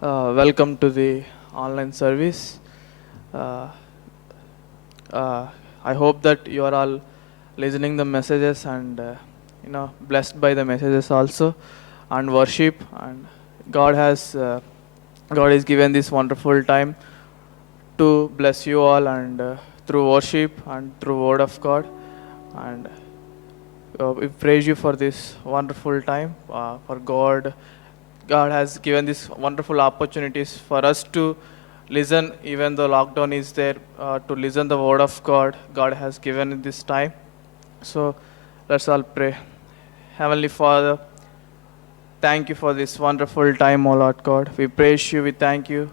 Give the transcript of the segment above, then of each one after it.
Welcome to the online service. Uh, I hope that you are all listening the messages and blessed by the messages also and worship. And God has God is given this wonderful time to bless you all and through worship and through word of God. And we praise you for this wonderful time. For God has given these wonderful opportunities for us to listen, even though lockdown is there, to listen the word of God. God has given in this time. So let's all pray. Heavenly Father, thank you for this wonderful time, O Lord God. We praise you. We thank you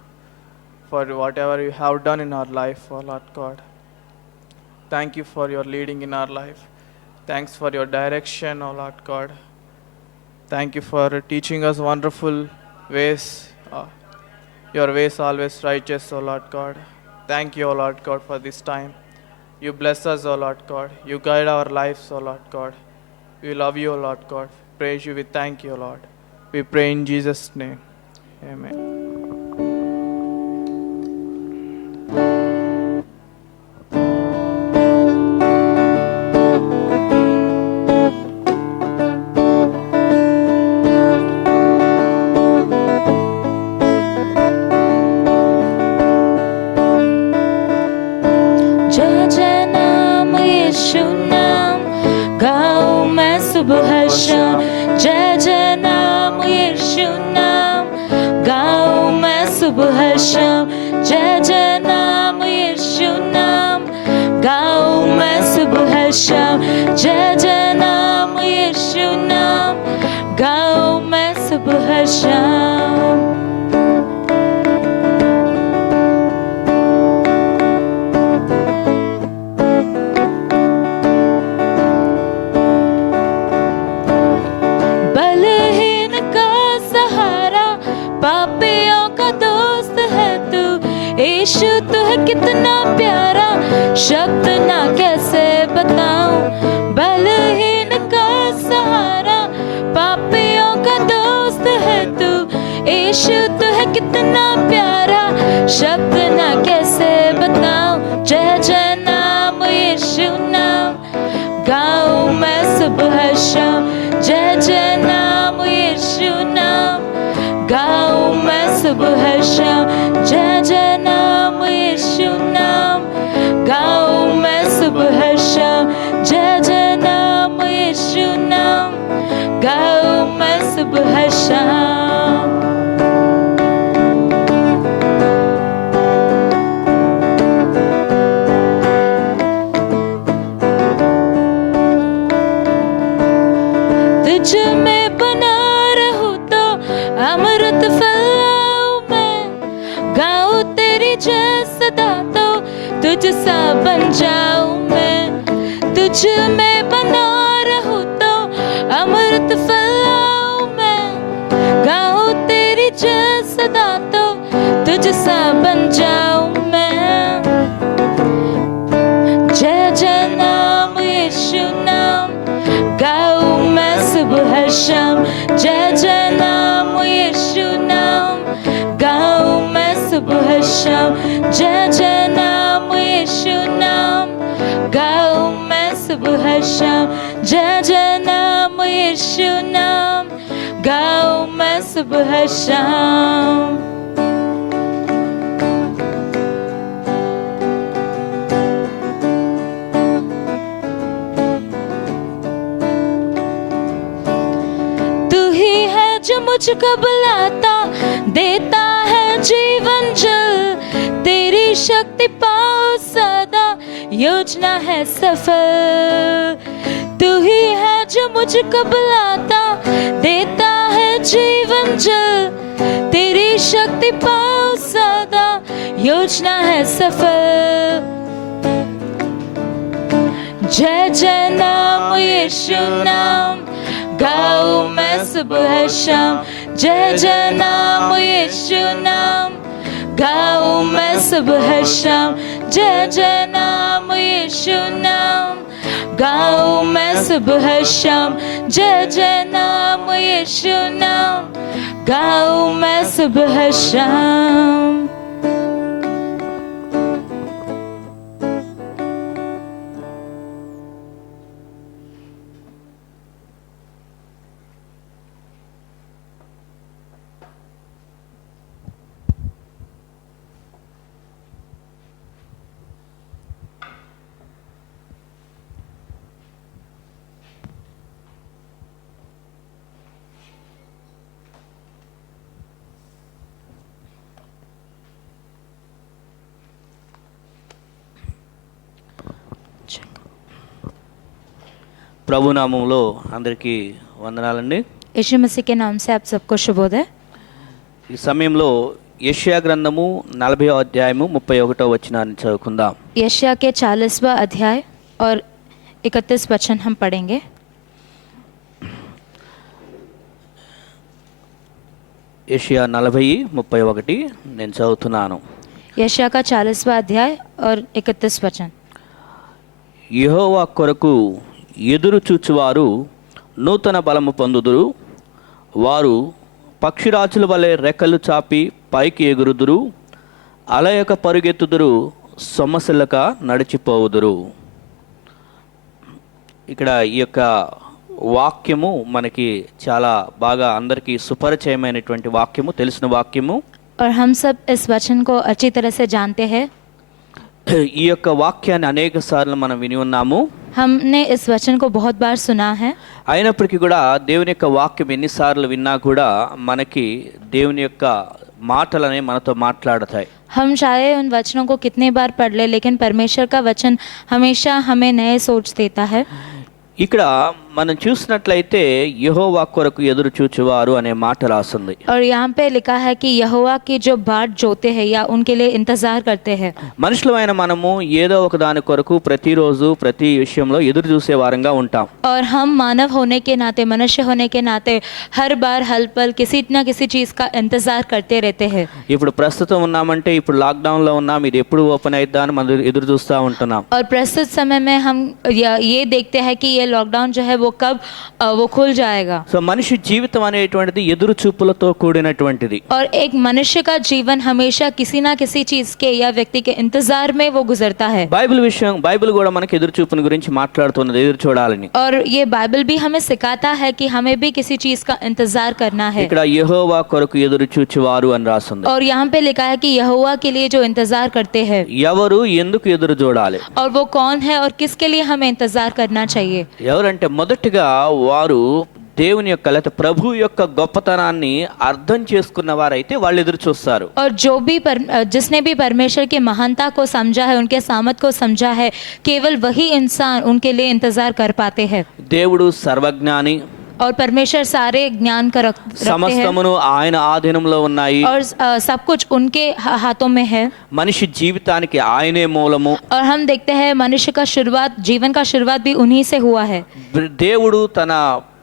for whatever you have done in our life, O Lord God. Thank you for your leading in our life. Thanks for your direction, O Lord God. Thank you for teaching us wonderful ways. Your ways always righteous, O Lord God. Thank you, O Lord God, for this time. You bless us, O Lord God. You guide our lives, O Lord God. We love you, O Lord God. Praise you. We thank you, Lord. We pray in Jesus' name. Amen. जय जय नाम यीशु नाम गाऊं मैं सुबह शाम जय जय नाम यीशु नाम गाऊं मैं सुबह शाम जय जय नाम यीशु नाम गाऊं मैं सुबह शाम जय जय नाम यीशु नाम गाऊं मैं सुबह शाम बलहीन का सहारा पापियों का दोस्त है तू यीशु तू है कितना प्यारा शब्द ना कैसे बताऊं बलहीन का सहारा पापियों का दोस्त है तू यीशु तू है कितना प्यारा शब्द ना कैसे बताऊं जय जय नाम यीशु नाम गाऊं मैं सुबह शाम जय जय नाम यीशु नाम गाऊं मैं सुबह शाम जय जय नाम यीशु नाम गाऊं मैं सुबह शाम जय जय नाम यीशु नाम गाऊं मैं सुबह शाम तुझ में बना रहूं तो अमृत फैलाऊं मैं गाऊं तेरी जय सदा तो तुझ सा बन जाऊं मैं तुझ में बना रहूं तो अमृत फैलाऊं मैं गाऊं तेरी जय सदा तो तुझ सा बन जाऊं मैं जय जय नाम यीशु नाम गाऊं मैं सुबह शाम जय जय नाम यीशु नाम गाऊं मैं सुबह शाम जय जय नाम यीशु नाम गाऊं मैं सुबह शाम जय जय नाम यीशु नाम गाऊं मैं सुबह शाम जो मुझको बुलाता देता है जीवन जल तेरी शक्ति पाओ सदा योजना है सफल तू ही है जो मुझको बुलाता देता है जीवन जल तेरी शक्ति पाओ सदा योजना है सफल जय जय नाम यीशु नाम गाऊं मैं सुबह शाम जय जय नाम यीशु नाम गाऊं मैं सुबह शाम जय जय नाम यीशु नाम गाऊं मैं सुबह शाम जय जय नाम यीशु नाम गाऊं मैं सुबह शाम। ప్రభునామంలో అందరికీ వందనాలండి. यीशु मसीह के नाम से आप सबको शुभोदय। ఈ సమయంలో యెషయా గ్రంథము 40వ అధ్యాయము 31వ వచనాన్ని చదువుకుందాం. यशायाह के 40वां अध्याय और 31 वचन हम पढ़ेंगे। యెషయా 40:31 నేను చదువుతున్నాను. यशायाह का 40वां अध्याय और 31 वचन। యెహోవా కొరకు ఎదురు చూచువారు నూతన బలము పొందుదురు, వారు పక్షిరాజుల వలె రెక్కలు చాపి పైకి ఎగురుదురు, అలయక పరుగెత్తుదురు, సొమ్మసిల్లక నడిచిపోవుదురు. ఇక్కడ ఈ యొక్క వాక్యము మనకి చాలా బాగా అందరికీ సుపరిచయమైనటువంటి వాక్యము, తెలిసిన వాక్యము. और हम सब इस वचन को अच्छी तरह से जानते हैं। ఈ యొక్క వాక్యాన్ని అనేక సార్లు మనం విని ఉన్నాము. हमने इस वचन को बहुत बार सुना है। అయినప్పటికీ కూడా దేవుని యొక్క వాక్యం ఎన్నిసార్లు విన్నా కూడా మనకి దేవుని యొక్క మాటలనే మనతో మాట్లాడతాయి. हम चाहे उन वचनों को कितने बार पढ़ ले, लेकिन परमेश्वर का वचन हमेशा हमें नए सोच देता है। ఇక్కడ మనం చూసినట్లయితే యెహోవా కొరకు ఎదురు చూచువారు అనే మాట రాసింది. और यहाँ पे लिखा है कि यहोवा की जो बाट जोते हैं या उनके लिए इंतजार करते हैं। మనుషులమైన మనము ఏదో ఒక దాని కొరకు ప్రతిరోజు ప్రతి విషయంలో ఎదురు చూసే వారంగా ఉంటాం. और हम मानव होने के नाते, मनुष्य होने के नाते हर बार हर पल किसी न किसी चीज़ का इंतजार करते रहते हैं। ఇప్పుడు ప్రస్తుతం ఉన్నామంటే ఇప్పుడు లాక్డౌన్లో ఉన్నాం, ఇది ఎప్పుడు ఓపెన్ అయిద్దా అని మనం ఎదురు చూస్తూ ఉంటున్నాం. और प्रस्तुत समय में हम ये देखते हैं कि ये लॉकडाउन जो है वो कब वो खुल जाएगा। సో మనిషి జీవితం అనేటువంటిది ఎదురు చూపులతో కూడినటువంటిది. और एक मनुष्य का जीवन हमेशा किसी ना किसी चीज के या व्यक्ति के इंतजार में वो गुजरता है। బైబిల్ కూడా మనకి ఎదురు చూపుని గురించి మాట్లాడుతున్నది, ఎదురు చూడాలని. और ये बाइबल भी हमें सिखाता है कि हमें भी किसी चीज का इंतजार करना है। ఇక్కడ యెహోవా కొరకు ఎదురు చూచువారు అని రాస్తుంది. और यहाँ पे लिखा है कि यहोवा के लिए जो इंतजार करते हैं। ఎవరు ఎందుకు ఎదురు చూడాలి? और वो कौन है और किसके लिए हमें इंतजार करना चाहिए? ఎవరంటే మొదటిగా వారు దేవుని యొక్క లేకపోతే ప్రభు యొక్క గొప్పతనాన్ని అర్థం చేసుకున్న వారైతే వాళ్ళు ఎదురు చూస్తారు. और जो भी जिसने भी परमेश्वर की महानता को समझा है, उनके सामर्थ को समझा है, केवल वही इंसान उनके लिए इंतजार कर पाते हैं। దేవుడు సర్వజ్ఞాని, और परमेश्वर सारे ज्ञान का रखते हैं సమస్తమును ఆయన ఆధీనంలో ఉన్నాయి. और सब कुछ उनके हाथों में है। మనిషి జీవితానికి ఆయనే మూలము. और हम देखते हैं मनुष्य का शुरुआत, जीवन का शुरुआत भी उन्हीं से हुआ है। దేవుడు తన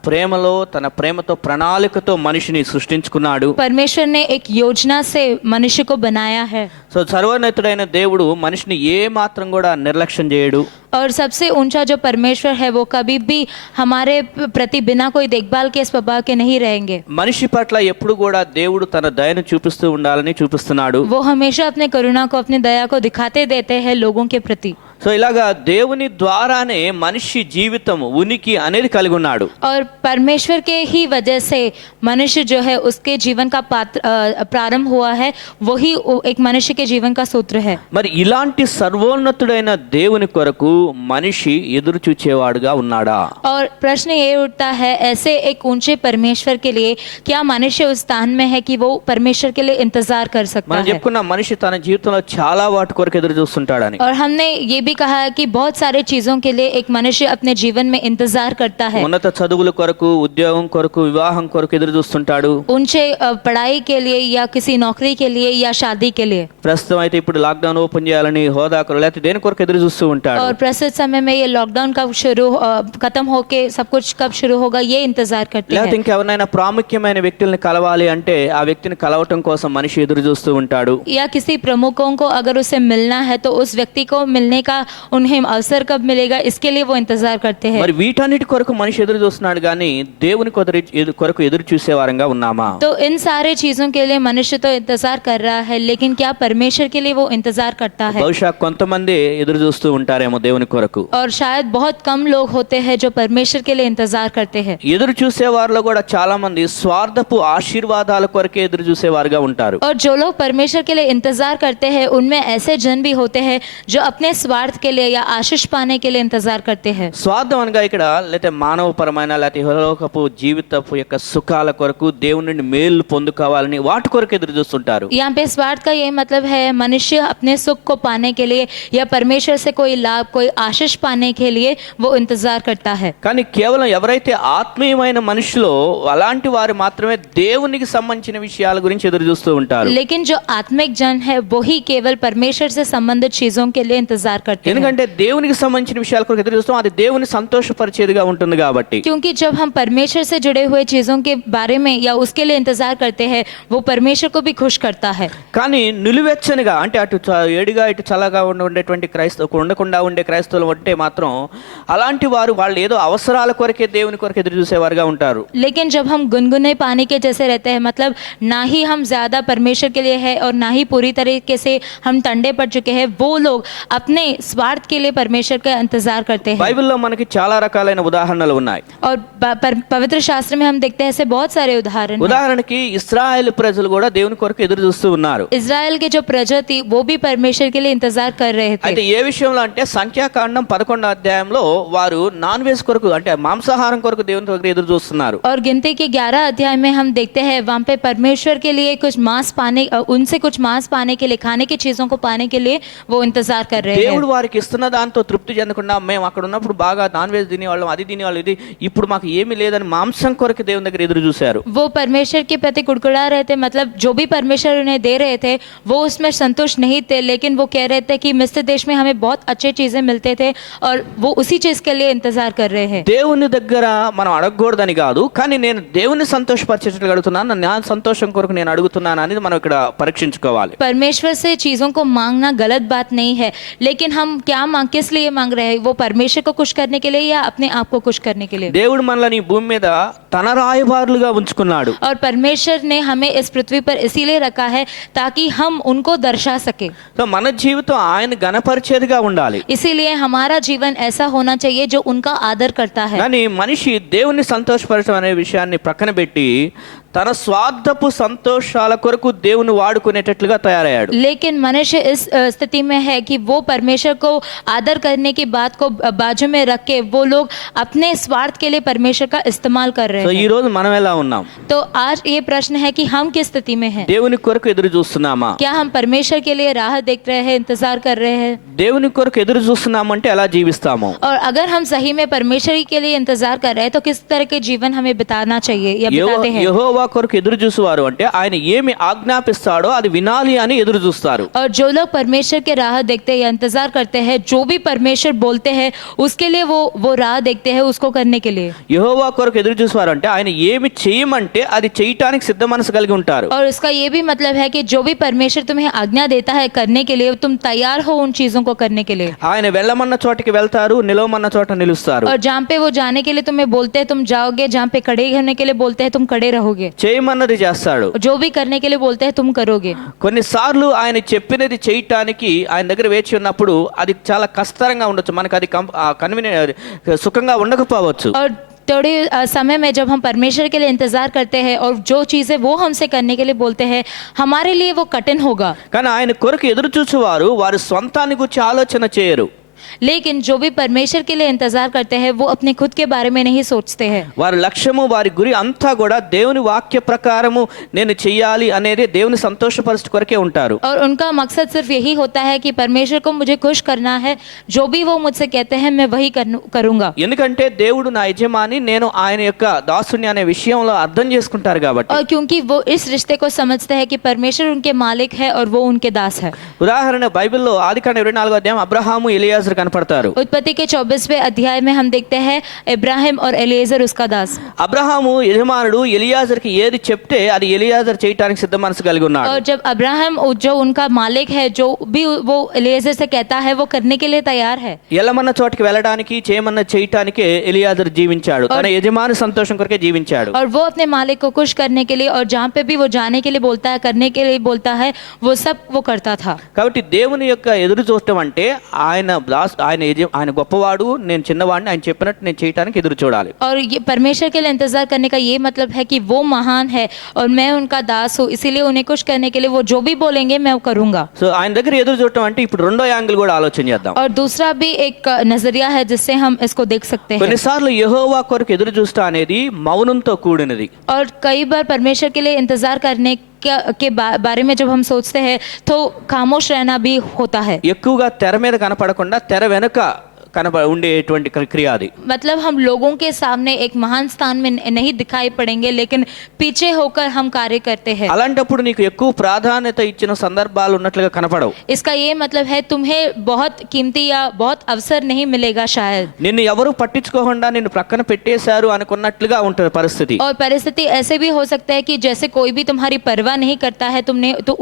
ప్రేమతో ప్రణాళికతో మనిషిని సృష్టించుకున్నాడు. परमेश्वर ने एक योजना से मनुष्य को बनाया है। సో సర్వోన్నతుడైన దేవుడు మనిషిని ఏ మాత్రం కూడా నిర్లక్ష్యం చేయడు. और सबसे ऊंचा जो परमेश्वर है वो कभी भी हमारे प्रति बिना कोई देखभाल के स्वभाव के नहीं रहेंगे। మనిషి పట్ల ఎప్పుడు కూడా దేవుడు తన దయను చూపిస్తూ ఉండాలని చూపిస్తున్నాడు. वो हमेशा अपने करुणा को, अपनी दया को दिखाते देते हैं लोगों के प्रति। సో ఇలాగా దేవుని ద్వారానే మనిషి జీవితం ఉనికి అనేది కలిగి ఉన్నాడు. और परमेश्वर के ही वजह से मनुष्य जो है उसके जीवन का प्रारंभ हुआ है, वही एक मनुष्य के जीवन का सूत्र है। మరి ఇలాంటి సర్వోన్నతుడైన దేవుని కొరకు మనిషి ఎదురు చూచేవాడుగా ఉన్నాడా? और प्रश्न ये उठता है, ऐसे एक ऊंचे परमेश्वर के लिए क्या मनुष्य उस स्थान में है कि वो परमेश्वर के लिए इंतजार कर सकता మనం है? చెప్పుకున్న మనిషి తన జీవితంలో చాలా వాటి కొరకు ఎదురు చూస్తుంటాడని. और हमने ये भी कहा है कि बहुत सारे चीजों के लिए एक मनुष्य अपने जीवन में इंतजार करता है। ఉన్నత చదువుల కొరకు, ఉద్యోగం కొరకు, వివాహం కొరకు ఎదురు చూస్తుంటాడు. ऊंचे पढ़ाई के लिए या किसी नौकरी के लिए या शादी के लिए। ప్రస్తుతం అయితే ఇప్పుడు లాక్డౌన్ ఓపెన్ చేయాలని, హోదా కొరకు లేకపోతే దేని కొరకు ఎదురు చూస్తూ ఉంటాడు. और प्रस्तुत समय में ये लॉकडाउन कब खत्म होके सब कुछ कब शुरू होगा ये इंतजार करते లేకపోతే हैं। ఇంకెవరినైనా ప్రాముఖ్యమైన వ్యక్తుల్ని కలవాలి అంటే ఆ వ్యక్తిని కలవటం కోసం మనిషి ఎదురు చూస్తూ ఉంటాడు. या किसी प्रमुखों को अगर उसे मिलना है तो उस व्यक्ति को मिलने का उन्हें अवसर कब मिलेगा इसके लिए वो इंतजार करते हैं। మరి వీటన్నిటి కొరకు మనిషి ఎదురు చూస్తున్నాడు కానీ దేవుని కొరకు ఎదురు చూసే వారంగా ఉన్నామా? तो इन सारे चीजों के लिए मनुष्य तो इंतजार कर रहा है, लेकिन क्या परमेश्वर के लिए वो इंतजार करता है? బహుశా కొంతమంది ఎదురు చూస్తూ ఉంటారేమో దేవుని కొరకు. और शायद बहुत कम लोग होते हैं जो परमेश्वर के लिए इंतजार करते हैं। ఎదురు చూసే వారిలో కూడా చాలా మంది స్వార్థపు ఆశీర్వాదాల కొరకే ఎదురు చూసేవారుగా ఉంటారు. और जो लोग परमेश्वर के लिए इंतजार करते हैं उनमें ऐसे जन भी होते हैं जो अपने स्वार्थ के लिए या आशीष पाने के लिए इंतजार करते हैं। స్వార్థం అనగా ఇక్కడ లేకపోతే మానవపరమైన లేకపోతే ఇహలోకపు జీవితపు యొక్క సుఖాల కొరకు దేవుని నుండి మేలు పొందుకోవాలని వాటి కొరకు ఎదురు చూస్తుంటారు. यहाँ पे स्वार्थ का ये मतलब है मनुष्य अपने सुख को पाने के लिए या परमेश्वर से कोई लाभ कोई आशीष पाने के लिए वो इंतजार करता है। కానీ కేవలం ఎవరైతే ఆత్మీయమైన మనుషులో అలాంటి వారు మాత్రమే దేవునికి సంబంధించిన విషయాల గురించి ఎదురు చూస్తూ ఉంటారు. लेकिन जो आत्मिक जन है वो ही केवल परमेश्वर से संबंधित चीजों के लिए इंतजार करते हैं। ఎందుకంటే దేవునికి సంబంధించిన విషయాల కొరకు ఎదురు చూస్తాం, అది దేవుని సంతోషపరిచేదిగా ఉంటుంది కాబట్టి. क्योंकि जब हम परमेश्वर से जुड़े हुए चीजों के बारे में या उसके लिए इंतजार करते हैं वो परमेश्वर को भी खुश करता है। కానీ నిలువెచ్చనిగా అంటే అటు ఏడిగా ఇటు చల్లగా ఉండేటువంటి ఉండకుండా ఉండే క్రైస్తవులు అంటే మాత్రం అలాంటి వారు వాళ్ళు ఏదో అవసరాల కొరకే దేవుని కొరకు ఎదురు చూసేవారుగా ఉంటారు. लेकिन जब हम गुनगुने पानी के जैसे रहते हैं मतलब ना ही हम ज्यादा परमेश्वर के लिए है और ना ही पूरी तरीके से हम ठंडे पड़ चुके हैं, वो लोग अपने स्वार्थ के लिए परमेश्वर का इंतजार करते हैं। బైబిల్లో మనకి చాలా రకాలైన ఉదాహరణలు ఉన్నాయి. और पवित्र शास्त्र में हम देखते हैं ऐसे बहुत सारे उदाहरण हैं। ఉదాహరణకి ఇశ్రాయేలు ప్రజలు కూడా దేవుని కొరకు ఎదురు చూస్తూ ఉన్నారు. इजराइल के जो प्रजा थी वो भी परमेश्वर के लिए इंतजार कर रहे थे। అయితే ఏ విషయంలో అంటే సంఖ్యాకాండం 11వ అధ్యాయంలో వారు నాన్ వెజ్ కొరకు అంటే మాంసాహారం కొరకు దేవుని కొరకు ఎదురు చూస్తున్నారు. और गिनती के 11 अध्याय में हम देखते हैं वहाँ पे परमेश्वर के लिए कुछ मांस पाने उनसे कुछ मांस पाने के लिए खाने की चीजों को पाने के लिए वो इंतजार कर रहे దేవుడు हैं। వారికి ఇస్తున్న దాంతో తృప్తి చెందకుండా మేము అక్కడ ఉన్నప్పుడు బాగా నాన్ వెజ్ తినేవాళ్ళం అది తినేవాళ్ళు ఇది ఇప్పుడు మాకు ఏమీ లేదని మాంసం కొరకు దేవుని దగ్గర ఎదురు చూశారు. वो परमेश्वर के प्रति कुड़कुड़ा रहे थे, मतलब जो भी परमेश्वर उन्हें दे रहे थे वो उसमें संतुष्ट नहीं थे, लेकिन वो कह रहे थे कि मिस्र देश में हमें बहुत अच्छे चीजें मिलते थे और वो उसी चीज के लिए इंतजार कर रहे हैं। దేవుని దగ్గర మనం అడగకూడదని కాదు, కానీ నేను దేవుని సంతోషపరిచేటట్లు అడుగుతున్నాను, నా సంతోషం కొరకు నేను అడుగుతున్నాను అనేది మనం ఇక్కడ పరీక్షించుకోవాలి. परमेश्वर से चीजों को मांगना गलत बात नहीं है, लेकिन हम क्या किस लिए मांग रहे हैं? वो परमेश्वर को खुश करने के लिए या अपने आप को खुश करने के लिए? దేవుడు మనల్ని ఈ భూమి మీద తన రాయబారులుగా ఉంచుకున్నాడు. और परमेश्वर ने हमें इस पृथ्वी पर इसीलिए रखा है ताकि हम उनको दर्शा सके। సో మన జీవితం ఆయన గణపరిచేదిగా ఉండాలి. इसीलिए हमारा जीवन ऐसा होना चाहिए जो उनका आदर करता है। కానీ మనిషి దేవుని సంతోషపరచడం అనే విషయాన్ని ప్రక్కన పెట్టి తన స్వార్థపు సంతోషాల కొరకు దేవుని వాడుకునేటట్లుగా తయారయ్యాడు. लेकिन मनुष्य इस स्थिति में है कि वो परमेश्वर को आदर करने की बात को बाजू में रख के वो लोग अपने स्वार्थ के लिए परमेश्वर का इस्तेमाल कर रहे సో ఈ हैं। రోజు మనం ఎలా ఉన్నాం? तो आज ये प्रश्न है कि हम किस स्थिति में हैं? దేవుని కొరకు ఎదురు చూస్తున్నామా? क्या हम परमेश्वर के लिए राह देख रहे हैं, इंतजार कर रहे हैं? దేవుని కొరకు ఎదురు చూస్తున్నామంటే ఎలా జీవిస్తాము? और अगर हम सही में परमेश्वर के लिए इंतजार कर रहे हैं तो किस तरह के जीवन हमें बिताना चाहिए या बिताते हैं? యెహోవా కొరకు ఎదురు చూసేవారు అంటే ఆయన ఏమి ఆజ్ఞాపిస్తాడో అది వినాలి అని ఎదురు చూస్తారు. और जो लोग परमेश्वर के राह देखते हैं या इंतजार करते हैं, जो भी परमेश्वर बोलते हैं उसके लिए वो राह देखते हैं उसको करने के लिए। యెహోవా కొరకు ఎదురు చూసేవారు అంటే ఆయన ఏమి చేయమంటే అది చేయటానికి సిద్ధ మనసు కలిగి ఉంటారు. और इसका ये भी मतलब है कि जो भी परमेश्वर तुम्हें आज्ञा देता है करने के लिए तुम तैयार हो उन चीजों को करने के लिए। ఆయన వెళ్ళమన్న చోటికి వెళ్తారు, నిలవమన్న చోట నిలుస్తారు. और जहाँ पे वो जाने के लिए तुम्हें बोलते हैं तुम जाओगे, जहाँ पे खड़े होने के लिए बोलते हैं तुम खड़े रहोगे, చేయమన్నది చేస్తాడు. जो भी करने के लिए बोलते हैं तुम करोगे। కొన్నిసార్లు ఆయన చెప్పినది చేయటానికి ఆయన దగ్గర వేచి ఉన్నప్పుడు అది చాలా కష్టంగా ఉండొచ్చు, మనకు అది సుఖంగా ఉండకపోవచ్చు. और थोड़े समय में जब हम परमेश्वर के लिए इंतजार करते हैं और जो चीज़ें वो हमसे करने के लिए बोलते हैं हमारे लिए वो कठिन होगा। కానీ ఆయన కొరకు ఎదురు చూసేవారు వారి స్వంతాన్ని గురించి ఆలోచన చేయరు. लेकिन जो भी परमेश्वर के लिए इंतजार करते हैं वो अपने खुद के बारे में नहीं सोचते हैं। వారి లక్ష్యము వారి గురి అంతా కూడా దేవుని వాక్య ప్రకారము నేను చెయ్యాలి అనేది దేవుని సంతోషపరచు కొరకే ఉంటారు. और उनका मकसद सिर्फ यही होता है कि परमेश्वर को मुझे खुश करना है, जो भी वो मुझसे कहते हैं मैं वही करूंगा। ఎందుకంటే దేవుడు నా యజమాని, నేను ఆయన యొక్క దాసుని అనే విషయంలో అర్థం చేసుకుంటారు కాబట్టి. और क्योंकि वो इस रिश्ते को समझते हैं कि परमेश्वर उनके मालिक है और वो उनके दास है। ఉదాహరణ బైబిల్లో ఆదికాండం 24వ అధ్యాయం అబ్రహాము ఎలియాజరు ఎలియాజర్ కనపడతారు. उत्पत्ति के 24वें अध्याय में हम देखते हैं इब्राहिम और एलिएजर उसका दास। అబ్రహాము యజమానుడు ఎలియాజర్కి ఏది చెప్తే అది ఎలియాజర్ చేయటానికి సిద్ధ మనసు కలిగి ఉన్నాడు. और जब अब्राहम जो उनका मालिक है, जो भी वो एलिएजर से कहता है वो करने के लिए तैयार है। ఎల్లమన్న చోటికి వెళ్ళడానికి చేయమన్న చేయటానికే ఎలియాజర్ జీవించాడు. తన యజమాని సంతోషం కొరకే జీవించాడు. और वो अपने मालिक को खुश करने के लिए और जहाँ पे भी वो जाने के लिए बोलता है, करने के लिए बोलता है, वो सब वो करता था। కాబట్టి దేవుని యొక్క ఎదురు చూడటం అంటే ఆయన గొప్పవాడు, నేను చిన్నవాడిని, ఆయన చెప్పినట్టు నేను చేయటానికి ఎదురు చూడాలి. और ये परमेश्वर के लिए इंतजार करने का ये मतलब है कि वो महान है और मैं उनका दास हूँ, इसीलिए उन्हें खुश करने के लिए वो जो भी बोलेंगे मैं वो करूँगा। సో ఆయన దగ్గర ఎదురు చూడటం అంటే ఇప్పుడు రెండో యాంగిల్ కూడా ఆలోచన చేద్దాం. और दूसरा भी एक नजरिया है जिससे हम इसको देख सकते हैं। కొన్నిసార్లు యెహోవా కొరకు ఎదురు చూస్తా అనేది మౌనంతో కూడినది. और कई बार परमेश्वर के लिए इंतजार करने के बारे में जब हम सोचते हैं तो खामोश रहना भी होता है। ఎక్కువగా తెర మీద కనపడకుండా తెర వెనుక ఉండేటువంటి క్రియ అది. मतलब हम लोगों के सामने एक महान स्थान में नहीं दिखाई पड़ेंगे, लेकिन पीछे होकर हम कार्य करते हैं। అలాంటప్పుడు నీకు ఎక్కువ ప్రాధాన్యత ఇచ్చిన సందర్భాలు ఉన్నట్లుగా కనపడవు. इसका ये मतलब है तुम्हें बहुत कीमती या बहुत अवसर नहीं मिलेगा शायद। నిన్ను ఎవరు పట్టించుకోకుండా నిన్ను ప్రక్కన పెట్టేశారు అనుకున్నట్లుగా ఉంటుంది పరిస్థితి. और परिस्थिति ऐसे भी हो सकता है कि जैसे कोई भी तुम्हारी परवाह नहीं करता है,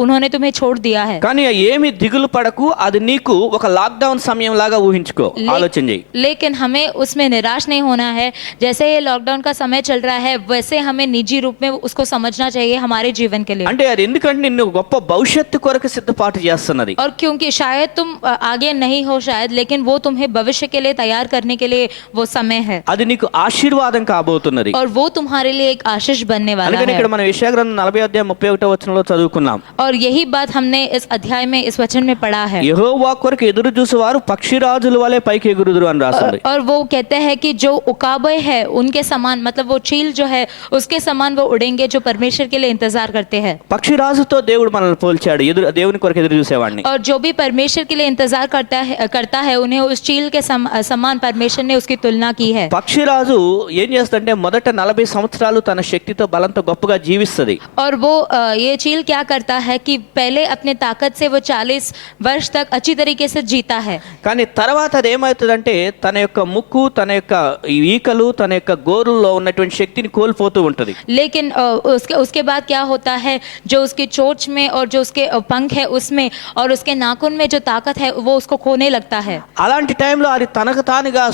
उन्होंने तुम्हें छोड़ दिया है। కానీ ఏమి దిగులు పడకు, అది నీకు ఒక లాక్డౌన్ సమయం లాగా ఊహించుకో, ఆలోచన చేయి. लेकिन हमें उसमें निराश नहीं होना है। जैसे ये लॉकडाउन का समय चल रहा है, वैसे हमें निजी रूप में उसको समझना चाहिए हमारे जीवन के लिए। అంటే అది ఎందుకంటే నిన్ను గొప్ప భవిష్యత్తు కొరకు సిద్ధపాటు చేస్తున్నది. और क्योंकि शायद तुम आगे नहीं हो शायद, लेकिन वो तुम्हें भविष्य के लिए तैयार करने के लिए वो समय है। అది నీకు ఆశీర్వాదం కాబోతున్నది. और वो तुम्हारे लिए एक आशीष बनने वाला అందుకని है। ఇక్కడ మనం యెషయా గ్రంథం 40:31 చదువుకున్నాం. और यही बात हमने इस अध्याय में, इस वचन में पढ़ा है। యెహోవా కొరకు ఎదురు చూసేవారు పక్షిరాజుల వలె పైకి ఎగురుదురు అని రాస్తుంది. और वो कहते हैं कि जो उकाबे है उनके समान, मतलब वो चील जो है उसके समान वो उड़ेंगे जो परमेश्वर के लिए इंतजार करते हैं। పక్షిరాజుతో దేవుడు మనల్ని పోల్చాడు, దేవుని కొరకు ఎదురు చూసేవాడిని. और जो भी परमेश्वर के लिए इंतजार करता है उन्हें उस चील के समान परमेश्वर ने उसकी तुलना की है। పక్షిరాజు ఏం చేస్తుందంటే మొదట 40 సంవత్సరాలు తన శక్తితో బలంతో గొప్పగా జీవిస్తది. और वो ये चील क्या करता है कि पहले अपने ताकत से वो 40 वर्ष तक अच्छी तरीके से जीता है। కానీ తర్వాత అది ఏమవుతుందంటే తన యొక్క ముక్కు, తన యొక్క ఈకలు, తన యొక్క గోరుల్లో ఉన్నటువంటి శక్తిని కోల్పోతూ ఉంటది. लेकिन उसके बाद क्या होता है, जो उसकी चोंच में और जो उसके पंख है उसमें और उसके नाखून में जो ताकत है वो उसको खोने लगता है। అలాంటి టైంలో అది తనకు తానుగా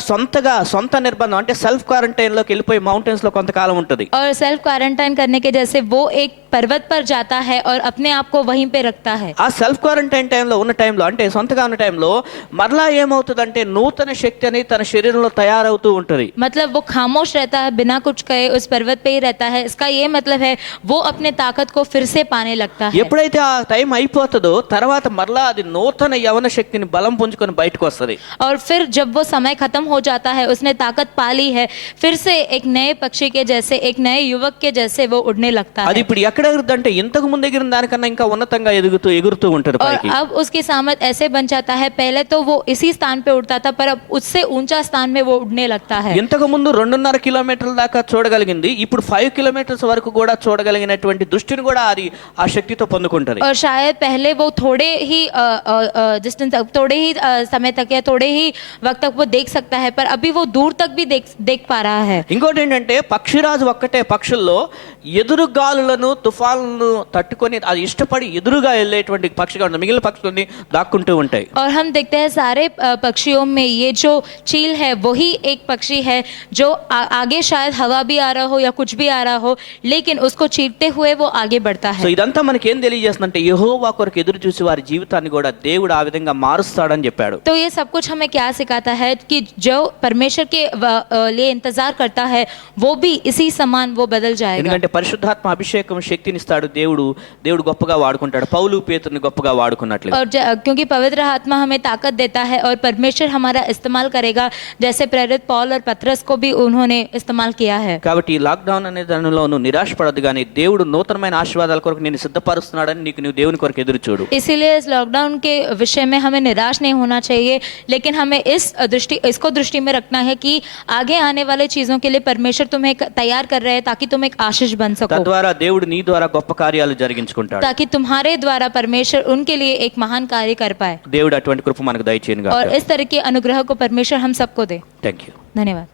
సొంత నిర్బంధం అంటే సెల్ఫ్ క్వారంటైన్ లోకి వెళ్ళిపోయి మౌంటైన్స్ లో కొంతకాలం ఉంటది. और सेल्फ क्वारंटाइन करने के जैसे वो एक पर्वत पर जाता है और अपने आप को वहीं पे रखता है। ఆ సెల్ఫ్ క్వారంటైన్ టైంలో ఉన్న టైంలో అంటే సొంతగా ఉన్న టైంలో మరలా ఏమవుతుందంటే నూతన శక్తి అనేది తన శరీరంలో తయారవుతూ ఉంటది. मतलब वो खामोश रहता है, बिना कुछ कहे उस पर्वत पे ही रहता है। इसका ये मतलब है वो अपने ताकत को फिर से पाने लगता है। ఎప్పుడైతే ఆ టైం అయిపోతుందో తర్వాత మరలా అది నూతన యవన శక్తిని బలం పుంజుకొని బయటకు వస్తది. और फिर जब वो समय खत्म हो जाता है, उसने ताकत पा ली है, फिर से एक नए पक्षी के जैसे, एक नए युवक के जैसे वो उड़ने लगता అది है। ఇప్పుడు ఎక్కడ ఎగురుతుందంటే ఇంతకు ముందు ఎగిరిన దానికన్నా ఇంకా ఉన్నతంగా ఎగురుతూ ఉంటది और పైకి. अब उसकी सामर्थ ऐसे बन जाता है, पहले तो वो इसी स्थान पे उड़ता था पर अब उससे ऊंचा स्थान में वो उड़ने लगता है। ఇంతకు ముందు 2.5 కిలోమీటర్ల దాకా చూడగలిగింది, ఇప్పుడు 5 కిలోమీటర్స్ వరకు కూడా చూడగలిగినటువంటి దృష్టిని కూడా అది ఆ శక్తితో పొందుకుంటది. और शायद पहले वो थोड़े ही डिस्टेंस, थोड़े ही समय तक या थोड़े ही वक्त तक वो देख सकता है, पर अभी वो दूर तक भी देख पा रहा है। ఇంకోటి ఏంటంటే పక్షిరాజు ఒక్కటే పక్షుల్లో ఎదురు గాలులను తుఫాన్లను తట్టుకొని అది ఇష్టపడి ఎదురుగా వెళ్ళేటువంటి పక్షిగా ఉంటుంది. మిగిలిన పక్షులన్నీ దాక్కుంటూ ఉంటాయి. और हम देखते हैं सारे पक्षियों में ये जो चील है वही एक पक्षी है जो आगे शायद हवा भी आ रहा हो या कुछ भी आ रहा हो, लेकिन उसको चीरते हुए वो आगे बढ़ता సో है। ఇదంతా మనకి ఏం తెలియజేస్తుందంటే యెహోవా కొరకు ఎదురు చూసి వారి జీవితాన్ని కూడా దేవుడు ఆ విధంగా మారుస్తాడని చెప్పాడు. तो ये सब कुछ हमें क्या सिखाता है कि जो परमेश्वर के लिए इंतजार करता है वो भी इसी समान वो बदल जाएगा। ఎందుకంటే పరిశుద్ధాత్మ అభిషేకం శక్తినిస్తాడు దేవుడు గొప్పగా వాడుకుంటాడు. పౌలు పేతురుని గొప్పగా వాడుకున్నట్లు. और क्योंकि पवित्र आत्मा हमें ताकत देता है और परमेश्वर हमारा इस्तेमाल करेगा, जैसे प्रेरित पौल और पतरस को भी उन्होंने इस्तेमाल किया है। కాబట్టి ఈ లాక్డౌన్ అనే దానిలో నువ్వు నిరాశపడద్దు, కానీ దేవుడు నూతనమైన ఆశీర్వాదాల కొరకు నిన్ను సిద్ధపరుస్తున్నాడని నువ్వు దేవుని కొరకు ఎదురు చూడు. इसीलिए इस लॉकडाउन के विषय में हमें निराश नहीं होना चाहिए, लेकिन हमें इसको दृष्टि में रखना है कि आगे आने वाले चीजों के लिए परमेश्वर तुम्हें तैयार कर रहे हैं ताकि तुम एक आशीष बन सको, తద్వారా దేవుడు నీ ద్వారా గొప్ప కార్యాలు జరిగించుకుంటాడు. ताकि तुम्हारे द्वारा परमेश्वर उनके लिए एक महान कार्य कर पाए। దేవుడు అటువంటి కృప మనకు దయచేయను గాక. और इस तरह की अनुग्रह अनुग्रह को परमेश्वर हम सबको दे। Thank you. धन्यवाद।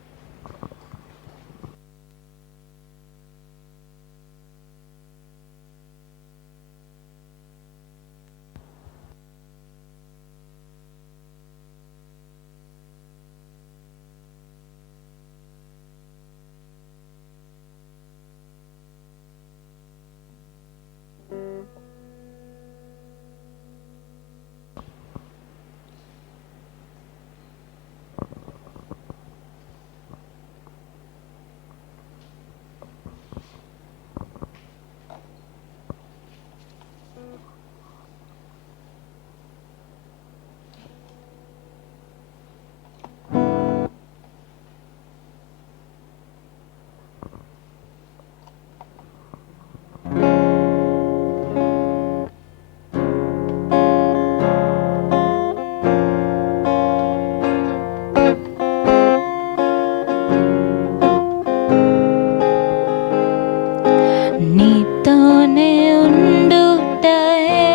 నీతోనే ఉండుటయే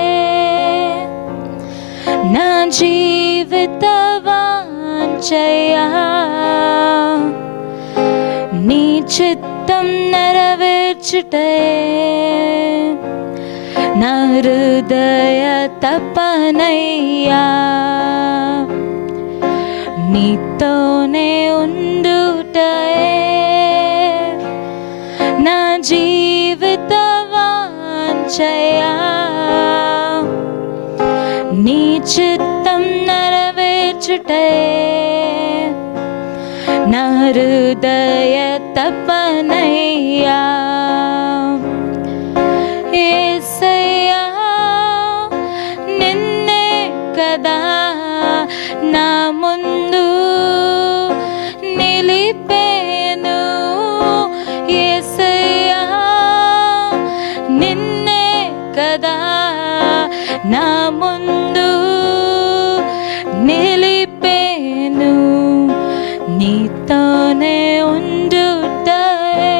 నా జీవిత వాంఛయా, నీ చిత్తం నెరవేర్చుటయే నా హృదయ తపనయ్యా. నీతోనే ఉండుటయే నా జీవిత వాంఛయా, నీ చిత్తం నెరవేర్చుటయే నా హృదయ తపనయ్యా. యేసయ్యా నిన్నే కదా నా ముందు నిలిపేను, యేసయ్యా నిన్నే కదా నా ముందు నిలిపేను, నీతోనే ఉండుటయే.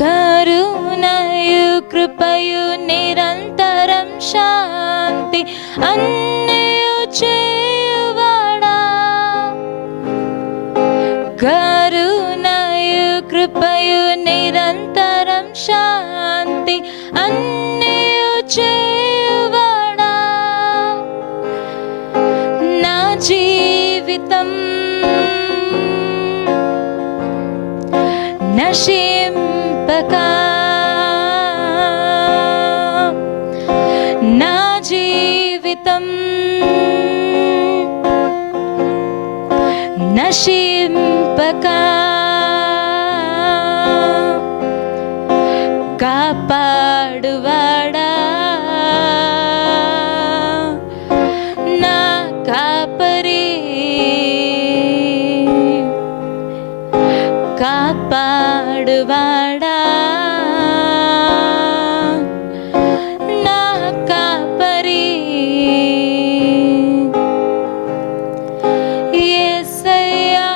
కరుణయు కృపయు నిరంతరం శాంతి అన్నయు చేయువాడా, కరుణయు కృపయు నిరంతరం శాంతి అన్నయు చేయువాడా. నా జీవితం నశింపక, నా జీవితం నశింపక కాపాడువాడా, నా కాపరి కాపాడువాడా, నా కాపరి యేసయ్యా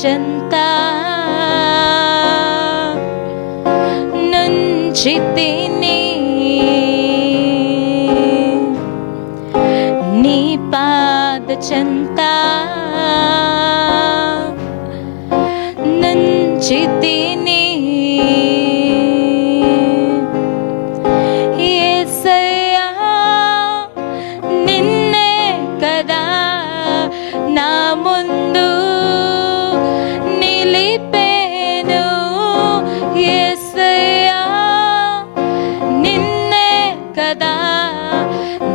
చెంత నుంచి తిని నీ పాద చెంత నుంచి తిని యేసయ్యా నిన్నే కదా నా ముందు నిలిపేను యేసయ్యా నిన్నే కదా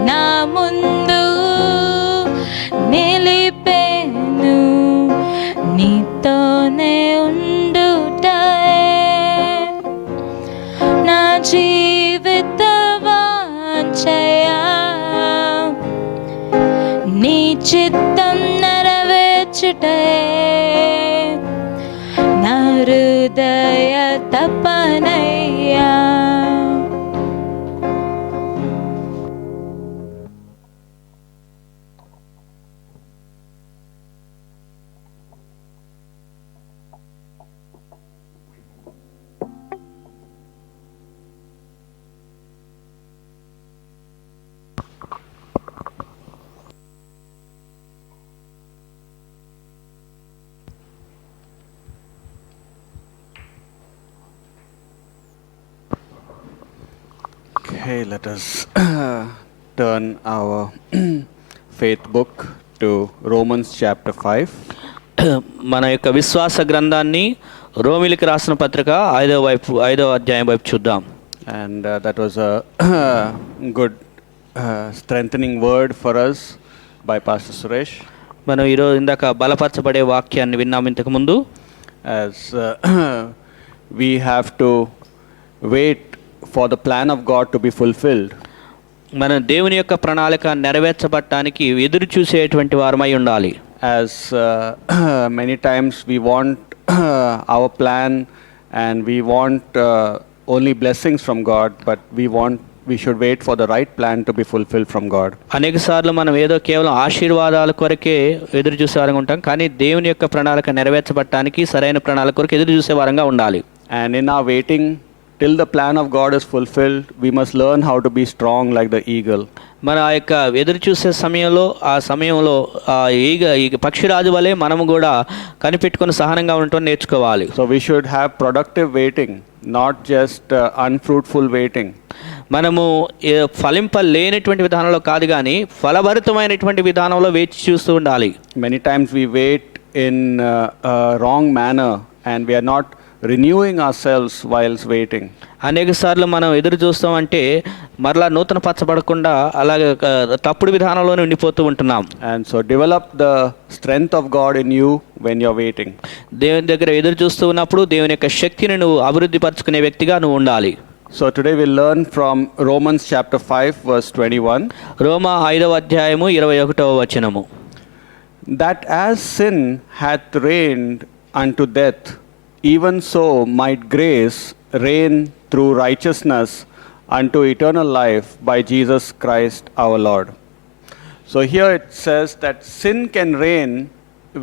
నా ముందు నిలిపేను నీతోనే ఉండుటయే నా జీవిత వాంఛయా నీ చిత్తం నెరవేర్చుటయే నా హృదయ తపనయ్యా. Okay, let us turn our faith book to Romans chapter 5. మన యొక్క విశ్వాస గ్రంథాన్ని రోమిలికి రాసిన పత్రిక 5వ అధ్యాయం వైపు చూద్దాం. And that was a good strengthening word for us by Pastor Suresh. మనం ఈరోజు ఇందాక బలపరచబడే వాక్యాన్ని విన్నాం ఇంతకు ముందు. As we have to wait for the plan of God to be fulfilled. మన దేవుని యొక్క ప్రణాళిక నెరవేర్చబడటానికి ఎదురు చూసేటువంటి వారమై ఉండాలి. As many times we want our plan and we want only blessings from God, but we should wait for the right plan to be fulfilled from God. అనేక సార్లు మనం ఏదో కేవలం ఆశీర్వాదాల కొరకే ఎదురు చూసే వారంగా ఉంటాం, కానీ దేవుని యొక్క ప్రణాళిక నెరవేర్చబడటానికి సరైన ప్రణాళిక కొరకు ఎదురు చూసే వారంగా ఉండాలి. And in our waiting till the plan of God is fulfilled, we must learn how to be strong like the eagle. మన ఆ యొక్క ఎదురు చూసే సమయంలో ఈ పక్షిరాజు వలె మనము కూడా కనిపెట్టుకుని సహనంగా ఉండటం నేర్చుకోవాలి. So we should have productive waiting, not just unfruitful waiting. మనము ఫలింపలేనటువంటి విధానంలో కాదు, కానీ ఫలభరితమైనటువంటి విధానంలో వేచి చూస్తూ ఉండాలి. Many times we wait in a wrong manner and we are not renewing ourselves whilst waiting. అనేక సార్లు మనం ఎదురు చూస్తామంటే మరలా నూతన పరచబడకుండా అలాగే తప్పుడు విధానంలోనే ఉండిపోతూ ఉంటున్నాం. And so develop the strength of God in you when you're waiting. దేవుని దగ్గర ఎదురు చూస్తూ ఉన్నప్పుడు దేవుని యొక్క శక్తిని నువ్వు అభివృద్ధి పరచుకునే వ్యక్తిగా నువ్వు ఉండాలి. So today we'll learn from Romans chapter 5 verse 21. రోమా 5వ అధ్యాయము 21వ వచనము. That as sin hath reigned unto death, even so might grace reign through righteousness unto eternal life by Jesus Christ our Lord. So here it says that sin can reign,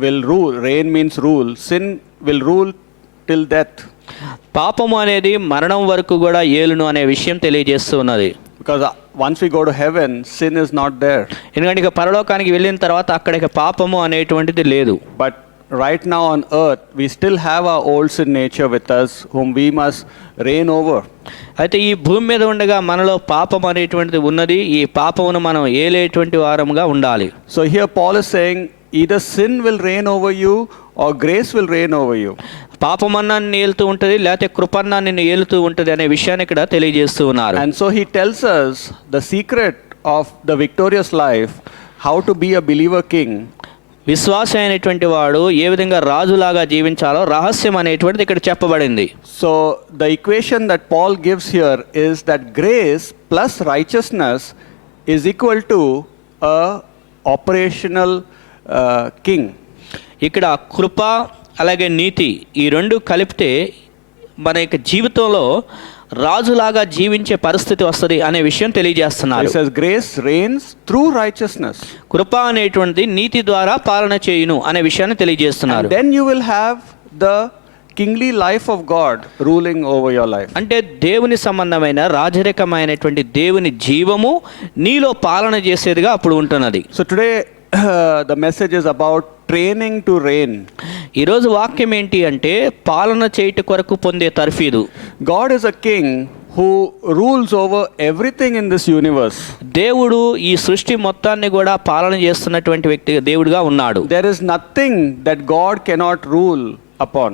will rule. Reign means rule. Sin will rule till death. పాపము అనేది మరణం వరకు కూడా ఏలును అనే విషయం తెలియజేస్తూ ఉన్నది. Because once we go to heaven, sin is not there. ఎందుకంటే ఇక పరలోకానికి వెళ్ళిన తర్వాత అక్కడ ఇక పాపము అనేటువంటిది లేదు. But right now on earth, we still have our old sin nature with us, whom we must reign over. అయితే ఈ భూమి మీద ఉండగా మనలో పాపం అనేటువంటిది ఉన్నది. ఈ పాపమును మనం ఏలేటువంటి వారముగా ఉండాలి. So here Paul is saying either sin will reign over you or grace will reign over you. పాపమన్నా నిన్ను ఏలుతూ ఉంటుంది, లేకపోతే కృపన్నా నిన్ను ఏలుతూ ఉంటుంది అనే విషయాన్ని ఇక్కడ తెలియజేస్తూ ఉన్నారు. And so he tells us the secret of the victorious life, how to be a believer king. విశ్వాస అయినటువంటి వాడు ఏ విధంగా రాజులాగా జీవించాలో రహస్యం అనేటువంటిది ఇక్కడ చెప్పబడింది. So the equation that Paul gives here is that grace plus righteousness is equal to a operational king. ఇక్కడ కృప అలాగే నీతి ఈ రెండు కలిపితే మన యొక్క జీవితంలో రాజులాగా జీవించే పరిస్థితి వస్తుంది అనే విషయం It తెలియజేస్తున్నారు. says grace reigns through righteousness. కృప అనేటువంటిది నీతి ద్వారా పాలన చేయును అనే విషయాన్ని తెలియజేస్తున్నారు. And then you will have the kingly life of God ruling over your life. అంటే దేవుని సంబంధమైన రాజరికమైనటువంటి దేవుని జీవము నీలో పాలన చేసేదిగా అప్పుడు ఉంటున్నది. So today the message is about training to reign. ఈరోజు వాక్యం ఏంటి అంటే పాలన చేయుట కొరకు పొందే తర్ఫీదు. God is a king who rules over everything in this universe. దేవుడు ఈ సృష్టి మొత్తాన్ని కూడా పాలన చేస్తున్నటువంటి వ్యక్తి దేవుడిగా ఉన్నాడు. There is nothing that God cannot rule upon.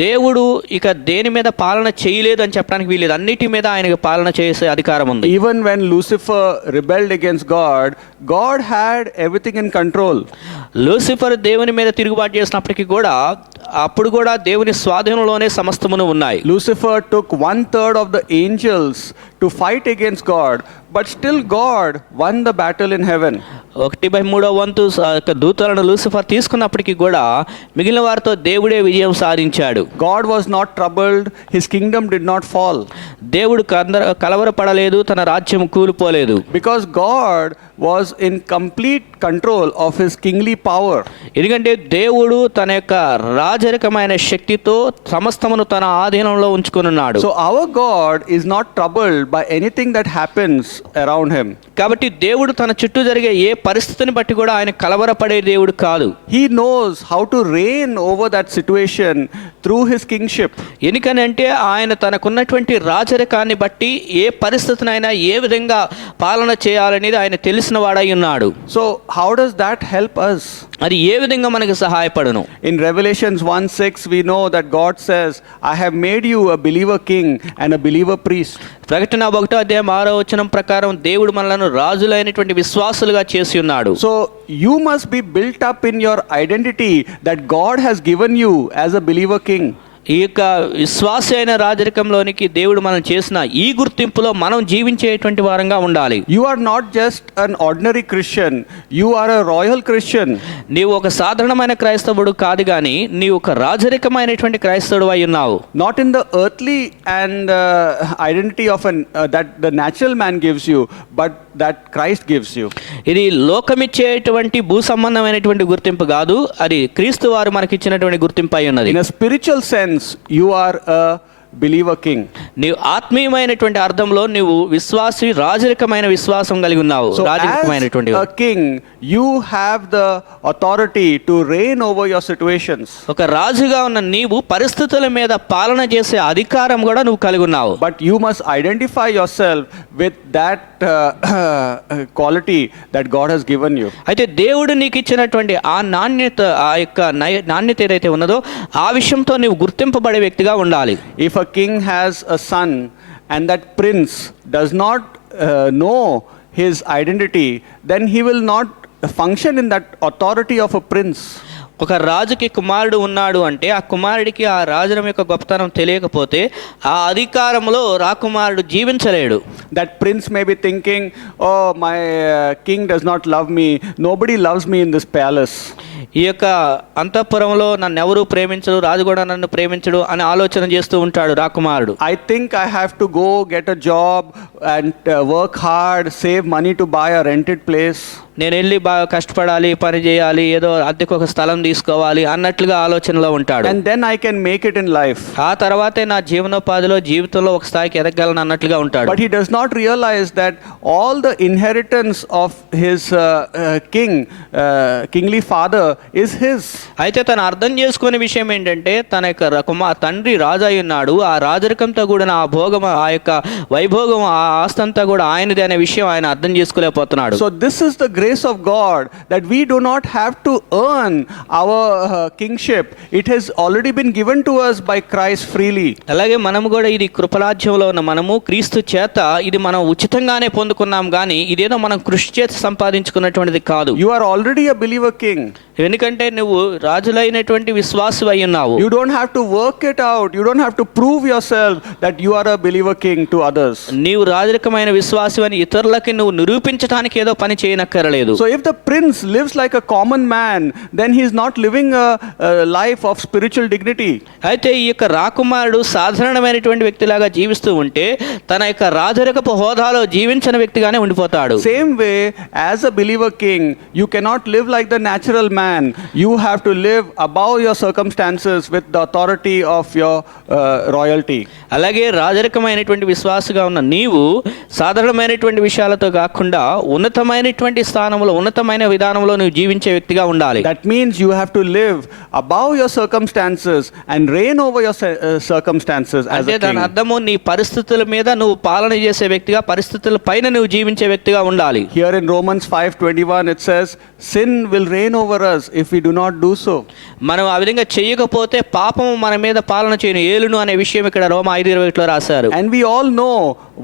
దేవుడు ఇక దేని మీద పాలన చేయలేదు అని చెప్పడానికి వీలేదు. అన్నిటి మీద ఆయనకు పాలన చేసే అధికారం ఉంది. Even when Lucifer rebelled against God, God had everything in control. Lucifer దేవుని మీద తిరుగుబాటు చేసినప్పటికీ కూడా అప్పుడు కూడా దేవుని స్వాధీనంలోనే సమస్తమును ఉన్నాయి. Lucifer took 1/3 of the angels to fight against God, but still God won the battle in heaven. 1/3 వంతు దూతలను లూసిఫర్ తీసుకున్నప్పటికీ కూడా మిగిలిన వారితో దేవుడే విజయం సాధించాడు. God was not troubled, his kingdom did not fall. దేవుడు కలవరపడలేదు, తన రాజ్యం కూలిపోలేదు. Because God was in complete control of his kingly power. ఎందుకంటే దేవుడు తన యొక్క రాజరికమైన శక్తితో సమస్తమును తన ఆధీనంలో ఉంచుకున్నాడు. So our God is not troubled by anything that happens around him. కాబట్టి దేవుడు తన చుట్టూ జరిగే ఏ పరిస్థితిని బట్టి కూడా ఆయన కలవరపడే దేవుడు కాదు. He knows how to reign over that situation through his kingship. ఎందుకనంటే ఆయన తనకున్నటువంటి రాజరికాన్ని బట్టి ఏ పరిస్థితినైనా ఏ విధంగా పాలన చేయాలనేది ఆయన తెలిసిన వాడై ఉన్నాడు. So how does that help us? అది ఏ విధంగా మనకు సహాయపడును? In Revelations 1:6 we know that God says, I have made you a believer king and a believer priest. ప్రకటన 1:6 ప్రకారం దేవుడు మనలను రాజులైనటువంటి విశ్వాసులుగా చేసి ఉన్నాడు. So you must be built up in your identity that God has given you as a believer king. ఈ యొక్క విశ్వాసి అయిన రాజరికంలోనికి దేవుడు మనం చేసిన ఈ గుర్తింపులో మనం జీవించేటువంటి వారంగా ఉండాలి. You are not just an ordinary Christian, you are a royal Christian. నీవు ఒక సాధారణమైన క్రైస్తవుడు కాదు కానీ నీవు ఒక రాజరికమైనటువంటి క్రైస్తవుడు అయి ఉన్నావు. Not in the earthly and identity of that the natural man gives you, but that Christ gives you. ఇది లోకమిచ్చేటువంటి భూ సంబంధమైనటువంటి గుర్తింపు కాదు, అది క్రీస్తు వారు మనకి ఇచ్చినటువంటి గుర్తింపు అయి ఉన్నది. In a spiritual sense, you are a believer king. నీవు ఆత్మీయమైనటువంటి అర్థంలో నీవు విశ్వాసి, రాజరికమైన విశ్వాసం కలిగి ఉన్నావు. So రాజరికమైనటువంటి as a king, you have the authority to reign over your situations. ఒక రాజుగా ఉన్న నీవు పరిస్థితుల మీద పాలన చేసే అధికారం కూడా నువ్వు కలిగి ఉన్నావు. But you must identify yourself with that quality that God has given you. అయితే దేవుడు నీకు ఇచ్చినటువంటి ఆ నాణ్యత, ఆ యొక్క నాణ్యత ఏదైతే ఉన్నదో ఆ విషయంతో నీవు గుర్తింపబడే వ్యక్తిగా ఉండాలి. If a king has a son and that prince does not know his identity, then he will not function in that authority of a prince. ఒక రాజుకి కుమారుడు ఉన్నాడు అంటే ఆ కుమారుడికి ఆ రాజుల యొక్క గొప్పతనం తెలియకపోతే ఆ అధికారంలో రాకుమారుడు జీవించలేడు. That prince may be thinking, oh, my king does not love me, nobody loves me in this palace. ఈ యొక్క అంతఃపురంలో నన్ను ఎవరు ప్రేమించడు, రాజు కూడా నన్ను ప్రేమించడు అని ఆలోచన చేస్తూ ఉంటాడు రాకుమారుడు. I think I have to go get a job and work hard, save money to buy a rented place. నేను వెళ్ళి బాగా కష్టపడాలి, పని చేయాలి, ఏదో అద్దెకు ఒక స్థలం తీసుకోవాలి అన్నట్లుగా ఆలోచనలో ఉంటాడు. And then I can make it in life. ఆ తర్వాతే నా జీవనోపాధిలో జీవితంలో ఒక స్థాయికి ఎదగలను అన్నట్లుగా ఉంటాడు. But he does not realize that all the inheritance of his kingly father is his. అయితే తను అర్థం చేసుకునే విషయం ఏంటంటే తన యొక్క తండ్రి రాజు అయి ఉన్నాడు, ఆ రాజరికంతో కూడిన ఆ భోగం, ఆ యొక్క వైభోగం, ఆ ఆస్తంతా కూడా ఆయనది అనే విషయం ఆయన అర్థం చేసుకోలేకపోతున్నాడు. So this is the grace of God, that we do not have to earn our kingship. It has already been given to us by Christ freely. అలాగే మనము కూడా ఇది కృపరాజ్యంలో ఉన్న మనము క్రీస్తు చేత ఇది మనం ఉచితంగానే పొందుకున్నాం కానీ ఇదేదో మనం కృషి చేత సంపాదించుకున్నటువంటిది కాదు. You are already a believer king. ఎందుకంటే నువ్వు రాజులైనటువంటి విశ్వాసి అయి ఉన్నావు. You don't have to work it out. You don't have to prove yourself that you are a believer king to others. నీవు రాజరికమైన విశ్వాసి అని ఇతరులకి నువ్వు నిరూపించడానికి ఏదో పని చేయనక్కర్లేదు. So if the prince lives like a common man, then he is not living a life of spiritual dignity. అయితే ఈ యొక్క రాకుమారుడు సాధారణమైనటువంటి వ్యక్తిలాగా జీవిస్తూ ఉంటే తన యొక్క రాజరికపు హోదాలో జీవించిన వ్యక్తిగానే ఉండిపోతాడు. Same way, as a believer king, you cannot live like the natural man. You have to live above your circumstances with the authority of your royalty. అలాగే రాజరికమైనటువంటి విశ్వాసగా ఉన్న నీవు సాధారణమైనటువంటి విషయాలతో కాకుండా ఉన్నతమైనటువంటి స్థానంలో ఉన్నతమైన విధానంలో నువ్వు జీవించే వ్యక్తిగా ఉండాలి. That means you have to live above your circumstances and reign over your circumstances as అంటే a దాని king. అర్థము నీ పరిస్థితుల మీద నువ్వు పాలన చేసే వ్యక్తిగా, పరిస్థితుల పైన నువ్వు జీవించే వ్యక్తిగా ఉండాలి. Here in Romans 5:21 it says, sin will reign over us if we do not do so. మనం ఆ విధంగా చేయకపోతే పాపము మన మీద పాలన చేయను ఏలును అనే విషయం ఇక్కడ రోమా 5:21లో రాశారు. And we all know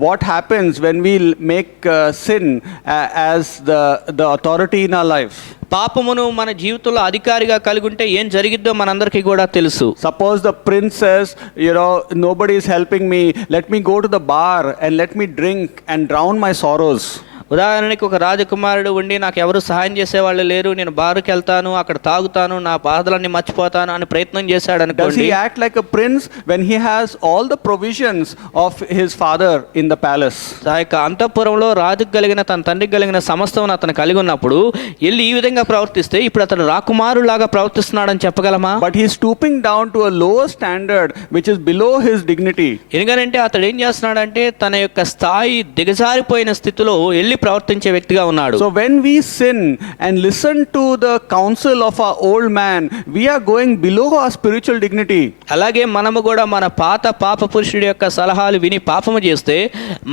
what happens when we make sin as the authority in our life. పాపమును మన జీవితంలో అధికారిగా కలిగి ఉంటే ఏం జరిగిద్దో మనందరికీ కూడా తెలుసు. Suppose the prince says, nobody is helping me, let me go to the bar and let me drink and drown my sorrows. ఉదాహరణకి ఒక రాజకుమారుడు ఉండి నాకు ఎవరు సహాయం చేసేవాళ్ళు లేరు, నేను బారుకి వెళ్తాను, అక్కడ తాగుతాను, నా బాధలన్నీ మర్చిపోతాను అని ప్రయత్నం చేశాడు Does అనుకోండి. he act like a prince when he has all the provisions of his father in the palace? ఆ యొక్క అంతఃపురంలో రాజుకు కలిగిన తన తండ్రికి కలిగిన సమస్తం అతను కలిగి ఉన్నప్పుడు వెళ్ళి ఈ విధంగా ప్రవర్తిస్తే ఇప్పుడు అతను రాకుమారులాగా ప్రవర్తిస్తున్నాడని చెప్పగలమా? But he is stooping down to a lower standard which is below his dignity. ఎందుకంటే అతడు ఏం చేస్తున్నాడంటే తన యొక్క స్థాయి దిగజారిపోయిన స్థితిలో వెళ్ళి ప్రవర్తించే వ్యక్తిగా ఉన్నాడు. So when we sin and listen to the counsel of our old man, we are going below our spiritual dignity. అలాగే మనము కూడా మన పాప పురుషుడి యొక్క సలహాలు విని పాపము చేస్తే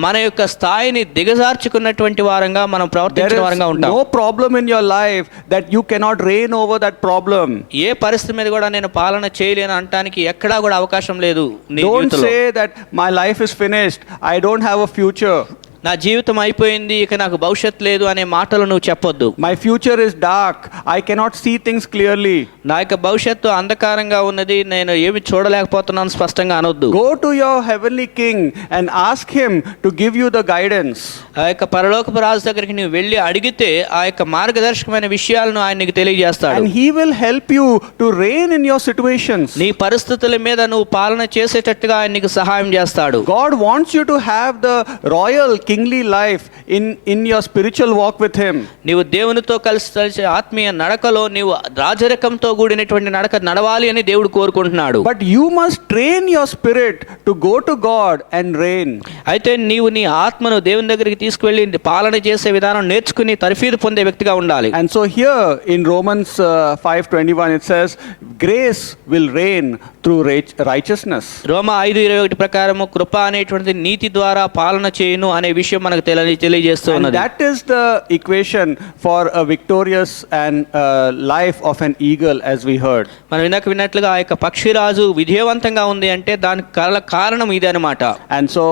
మన యొక్క స్థాయిని దిగజార్చుకున్నటువంటి వారంగా మనం There ప్రవర్తించిన వారంగా is ఉంటాం. no problem in your life that you cannot reign over that problem. ఏ పరిస్థితి మీద కూడా నేను పాలన చేయలేను అనటానికి ఎక్కడా కూడా అవకాశం లేదు నీ Don't జీవితంలో. say that my life is finished, I don't have a future. నా జీవితం అయిపోయింది, ఇక నాకు భవిష్యత్తు లేదు అనే మాటలు నువ్వు చెప్పొద్దు. My future is dark, I cannot see things clearly. నా యొక్క భవిష్యత్తు అంధకారంగా ఉన్నది, నేను ఏమి చూడలేకపోతున్నాను స్పష్టంగా అనొద్దు. Go to your heavenly king and ask him to give you the guidance. ఆ యొక్క పరలోకపు రాజు దగ్గరికి నువ్వు వెళ్ళి అడిగితే ఆ యొక్క మార్గదర్శకమైన విషయాలను ఆయన నీకు తెలియజేస్తాడు. And he will help you to reign in your situations. నీ పరిస్థితుల మీద నువ్వు పాలన చేసేటట్టుగా ఆయన నీకు సహాయం చేస్తాడు. God wants you to have the royal kingly life in your spiritual walk with him. నీవు దేవునితో కలిసి ఆత్మీయ నడకలో నీవు రాజరికంతో కూడినటువంటి నడక నడవాలి అని దేవుడు కోరుకుంటున్నాడు. But you must train your spirit to go to God and reign. అయితే నీవు నీ ఆత్మను దేవుని దగ్గరికి తీసుకువెళ్ళి పాలన చేసే విధానం నేర్చుకుని తర్ఫీదు పొందే వ్యక్తిగా ఉండాలి. And so here in Romans 5:21 it says, grace will reign through righteousness. రోమా 5:21 ప్రకారము కృప అనేటువంటిది నీతి ద్వారా పాలన చేయును అనే విషయం మనకు తెలియజేస్తూ And ఉన్నది. that is the equation for a victorious and life of an eagle, as we heard. మనం ఇందాక విన్నట్లుగా ఆ యొక్క పక్షిరాజు విజయవంతంగా ఉంది అంటే దానికి కారణం ఇది అన్నమాట. And so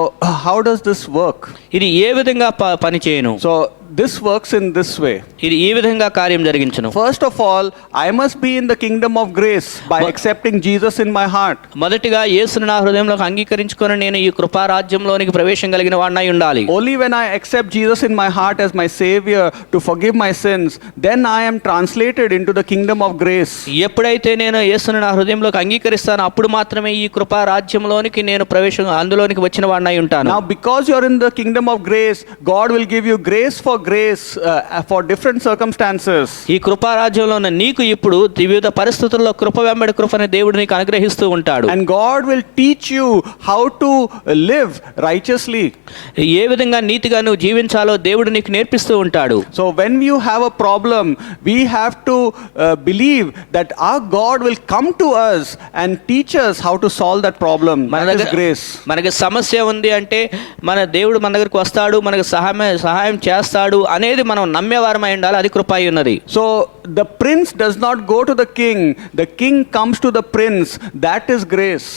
how does this work? ఇది ఏ విధంగా పని చేయను? So this works in this way. ఇది ఈ విధంగా కార్యం జరిగించును. First of all, I must be in the kingdom of grace by accepting Jesus in my heart. మొదటిగా యేసును నా హృదయంలోకి అంగీకరించుకొని నేను ఈ కృపా రాజ్యంలోనికి ప్రవేశం కలిగిన వాడినై ఉండాలి. Only when I accept Jesus in my heart as my savior to forgive my sins, then I am translated into the kingdom of grace. ఎప్పుడైతే నేను యేసును నా హృదయంలోకి అంగీకరిస్తానో అప్పుడు మాత్రమే ఈ కృపా రాజ్యంలోనికి నేను ప్రవేశం అందులోనికి వచ్చిన వాడినై ఉంటాను. Now because you are in the kingdom of grace, God will give you grace for for different circumstances. ఈ కృపా రాజ్యంలో ఉన్న నీకు ఇప్పుడు వివిధ పరిస్థితుల్లో కృప వెంబడి కృపని దేవుడు నీకు అనుగ్రహిస్తూ ఉంటాడు. And God will teach you how to live righteously. ఏ విధంగా నీతిగా నువ్వు జీవించాలో దేవుడు నీకు నేర్పిస్తూ ఉంటాడు. So when you have a problem, we have to believe that our God will come to us and teach us how to solve that problem. That is grace. మనకి సమస్య ఉంది అంటే మన దేవుడు మన దగ్గరికి వస్తాడు, మనకు సహాయం చేస్తాడు అనేది మనం నమ్మేవారమై ఉండాలి. అది కృప అయి ఉన్నది. So the prince does not go to the king comes to the prince. That is grace.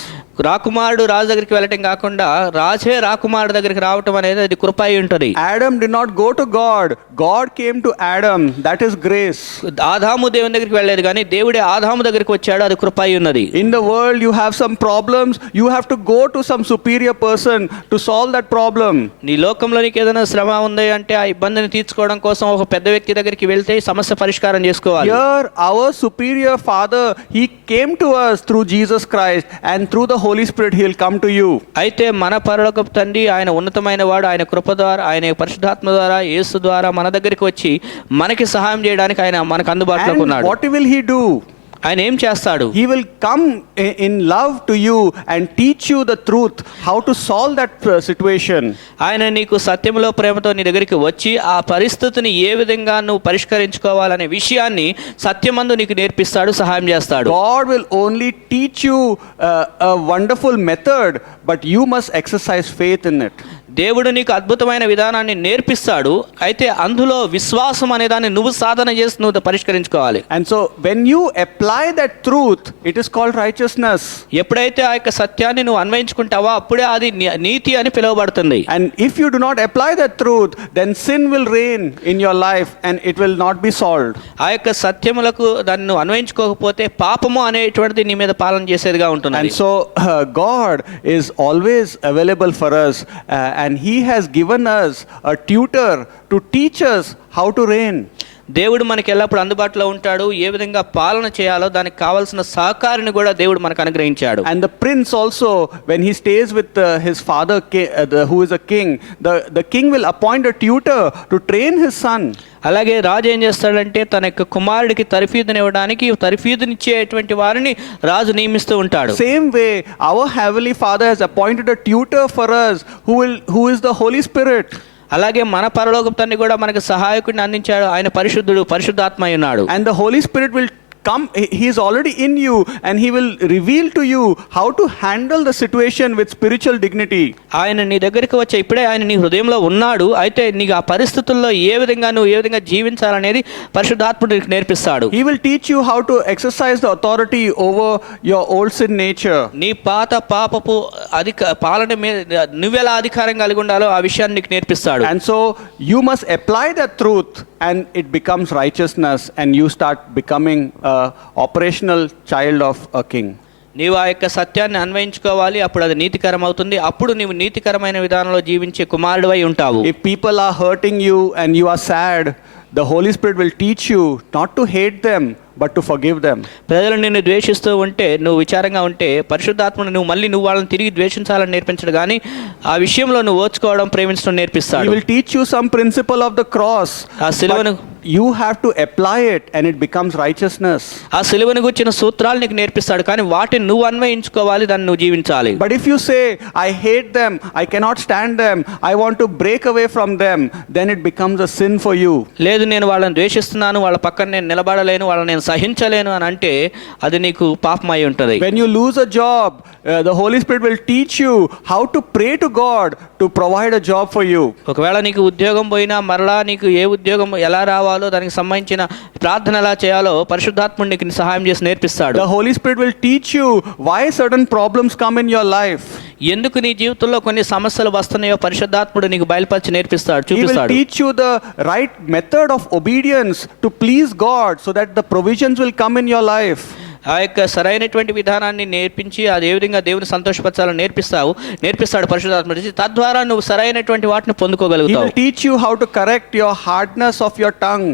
రాకుమారుడు రాజు దగ్గరికి వెళ్ళటం కాకుండా రాజే రాకుమారుడు దగ్గరికి రావటం అనేది అది కృప అయి ఉంటుంది. Adam did not go to God. God came to Adam. That is grace. ఆదాము దేవుని దగ్గరికి వెళ్ళలేదు కానీ దేవుడే ఆదాము దగ్గరికి వచ్చాడు, అది కృప అయి ఉన్నది. In the world you have some problems, you have to go to some superior person to solve that problem. నీ లోకంలో నీకు ఏదైనా శ్రమ ఉంది అంటే ఆ ఇబ్బందిని తీర్చుకోవడం కోసం ఒక పెద్ద వ్యక్తి దగ్గరికి వెళ్తే సమస్య పరిష్కారం చేసుకోవాలి. Here our superior father, he came to us through Jesus Christ, and through the Holy Spirit he will come to you. అయితే మన పరలోకపు తండ్రి ఆయన ఉన్నతమైన వాడు, ఆయన కృప ద్వారా, ఆయన పరిశుద్ధాత్మ ద్వారా, యేసు ద్వారా మన దగ్గరికి వచ్చి మనకి సహాయం చేయడానికి ఆయన మనకు అందుబాటులో And ఉన్నాడు. what will he do? ఆయన ఏం చేస్తాడు? He will come in love to you and teach you the truth, how to solve that situation. ఆయన నీకు సత్యంలో ప్రేమతో నీ దగ్గరికి వచ్చి ఆ పరిస్థితిని ఏ విధంగా నువ్వు పరిష్కరించుకోవాలనే విషయాన్ని సత్యమందు నీకు నేర్పిస్తాడు, సహాయం చేస్తాడు. God will only teach you a wonderful method, but you must exercise faith in it. దేవుడు నీకు అద్భుతమైన విధానాన్ని నేర్పిస్తాడు, అయితే అందులో విశ్వాసం అనే దాన్ని నువ్వు సాధన చేసి నువ్వు పరిష్కరించుకోవాలి. And so when you apply that truth, it is called righteousness. ఎప్పుడైతే ఆ యొక్క సత్యాన్ని నువ్వు అన్వయించుకుంటావో అప్పుడే అది నీతి అని పిలువబడుతుంది. And if you do not apply that truth, then sin will reign in your life and it will not be solved. ఆ యొక్క సత్యములకు దాన్ని నువ్వు అన్వయించుకోకపోతే పాపము అనేటువంటిది నీ మీద పాలన చేసేదిగా ఉంటుంది. And so God is always available for us, and he has given us a tutor to teach us how to reign. దేవుడు మనకి ఎల్లప్పుడు అందుబాటులో ఉంటాడు, ఏ విధంగా పాలన చేయాలో దానికి కావాల్సిన సహకారిని కూడా దేవుడు మనకు అనుగ్రహించాడు. And the prince also, when he stays with his father who is a king, the king will appoint a tutor to train his son. అలాగే రాజు ఏం చేస్తాడంటే తన యొక్క కుమారుడికి తరఫీదునివ్వడానికి తరఫీదునిచ్చేటువంటి వారిని రాజు నియమిస్తూ ఉంటాడు. Same way, our heavenly father has appointed a tutor for us who is the Holy Spirit. అలాగే మన పరలోకపు తండ్రి కూడా మనకు సహాయకుడిని అందించాడు, ఆయన పరిశుద్ధుడు, పరిశుద్ధాత్మ అయి ఉన్నాడు. And the Holy Spirit will come, he is already in you, and he will reveal to you how to handle the situation with spiritual dignity. ఆయన నీ దగ్గరికి వచ్చే ఇప్పుడే ఆయన నీ హృదయంలో ఉన్నాడు, అయితే నీకు ఆ పరిస్థితుల్లో ఏ విధంగా జీవించాలనేది పరిశుద్ధాత్ముడు నీకు నేర్పిస్తాడు. He will teach you how to exercise the authority over your old sin nature. నీ పాత పాపపు పాలన మీద నువ్వెలా అధికారం కలిగి ఉండాలో ఆ విషయాన్ని నీకు నేర్పిస్తాడు. And so you must apply that truth, and it becomes righteousness, and you start becoming operational child of a king. నీవు ఆ యొక్క సత్యాన్ని అన్వయించుకోవాలి, అప్పుడు అది నీతికరం అవుతుంది, అప్పుడు నీవు నీతికరమైన విధానంలో జీవించే కుమారుడివై ఉంటావు. If people are hurting you and you are sad, the Holy Spirit will teach you not to hate them but to forgive them. ప్రజలు నిన్ను ద్వేషిస్తూ ఉంటే, నువ్వు విచారంగా ఉంటే, పరిశుద్ధాత్మను నువ్వు వాళ్ళని తిరిగి ద్వేషించాలని నేర్పించడు కానీ ఆ విషయంలో నువ్వు ఓర్చుకోవడం, ప్రేమించడం నేర్పిస్తాడు. He will teach you some principle of the cross. ఆ సిలువను You have to apply it and it becomes righteousness. ఆ సిలువను గురించిన సూత్రాలు నీకు నేర్పిస్తాడు, కానీ వాటిని నువ్వు అన్వయించుకోవాలి, దాన్ని నువ్వు జీవించాలి. But if you say, I hate them, I cannot stand them, I want to break away from them, then it becomes a sin for you. లేదు నేను వాళ్ళని ద్వేషిస్తున్నాను, వాళ్ళ పక్కన నేను నిలబడలేను, వాళ్ళని నేను సహించలేను అని అంటే అది నీకు పాపమై ఉంటుంది. When you lose a job, the Holy Spirit will teach you how to pray to God to provide a job for you. ఒకవేళ నీకు ఉద్యోగం పోయినా మరలా నీకు ఏ ఉద్యోగం ఎలా రావాలో దానికి సంబంధించిన ప్రార్థన ఎలా చేయాలో పరిశుద్ధాత్ముడు నీకు సహాయం చేసి నేర్పిస్తాడు. The Holy Spirit will teach you why certain problems come in your life. ఎందుకు నీ జీవితంలో కొన్ని సమస్యలు వస్తున్నాయో పరిశుద్ధాత్ముడు నీకు బయలుపరిచి నేర్పిస్తాడు, He will చూపిస్తాడు. teach you the right method of obedience to please God so that the provisions will come in your life. ఆ యొక్క సరైనటువంటి విధానాన్ని నేర్పించి అది ఏ విధంగా దేవుని సంతోషపరచాలని నేర్పిస్తాడు పరిశుద్ధాత్ముడు. తద్వారా నువ్వు సరైనటువంటి వాటిని He పొందుకోగలుగుతావు. will teach you how to correct your hardness of your tongue.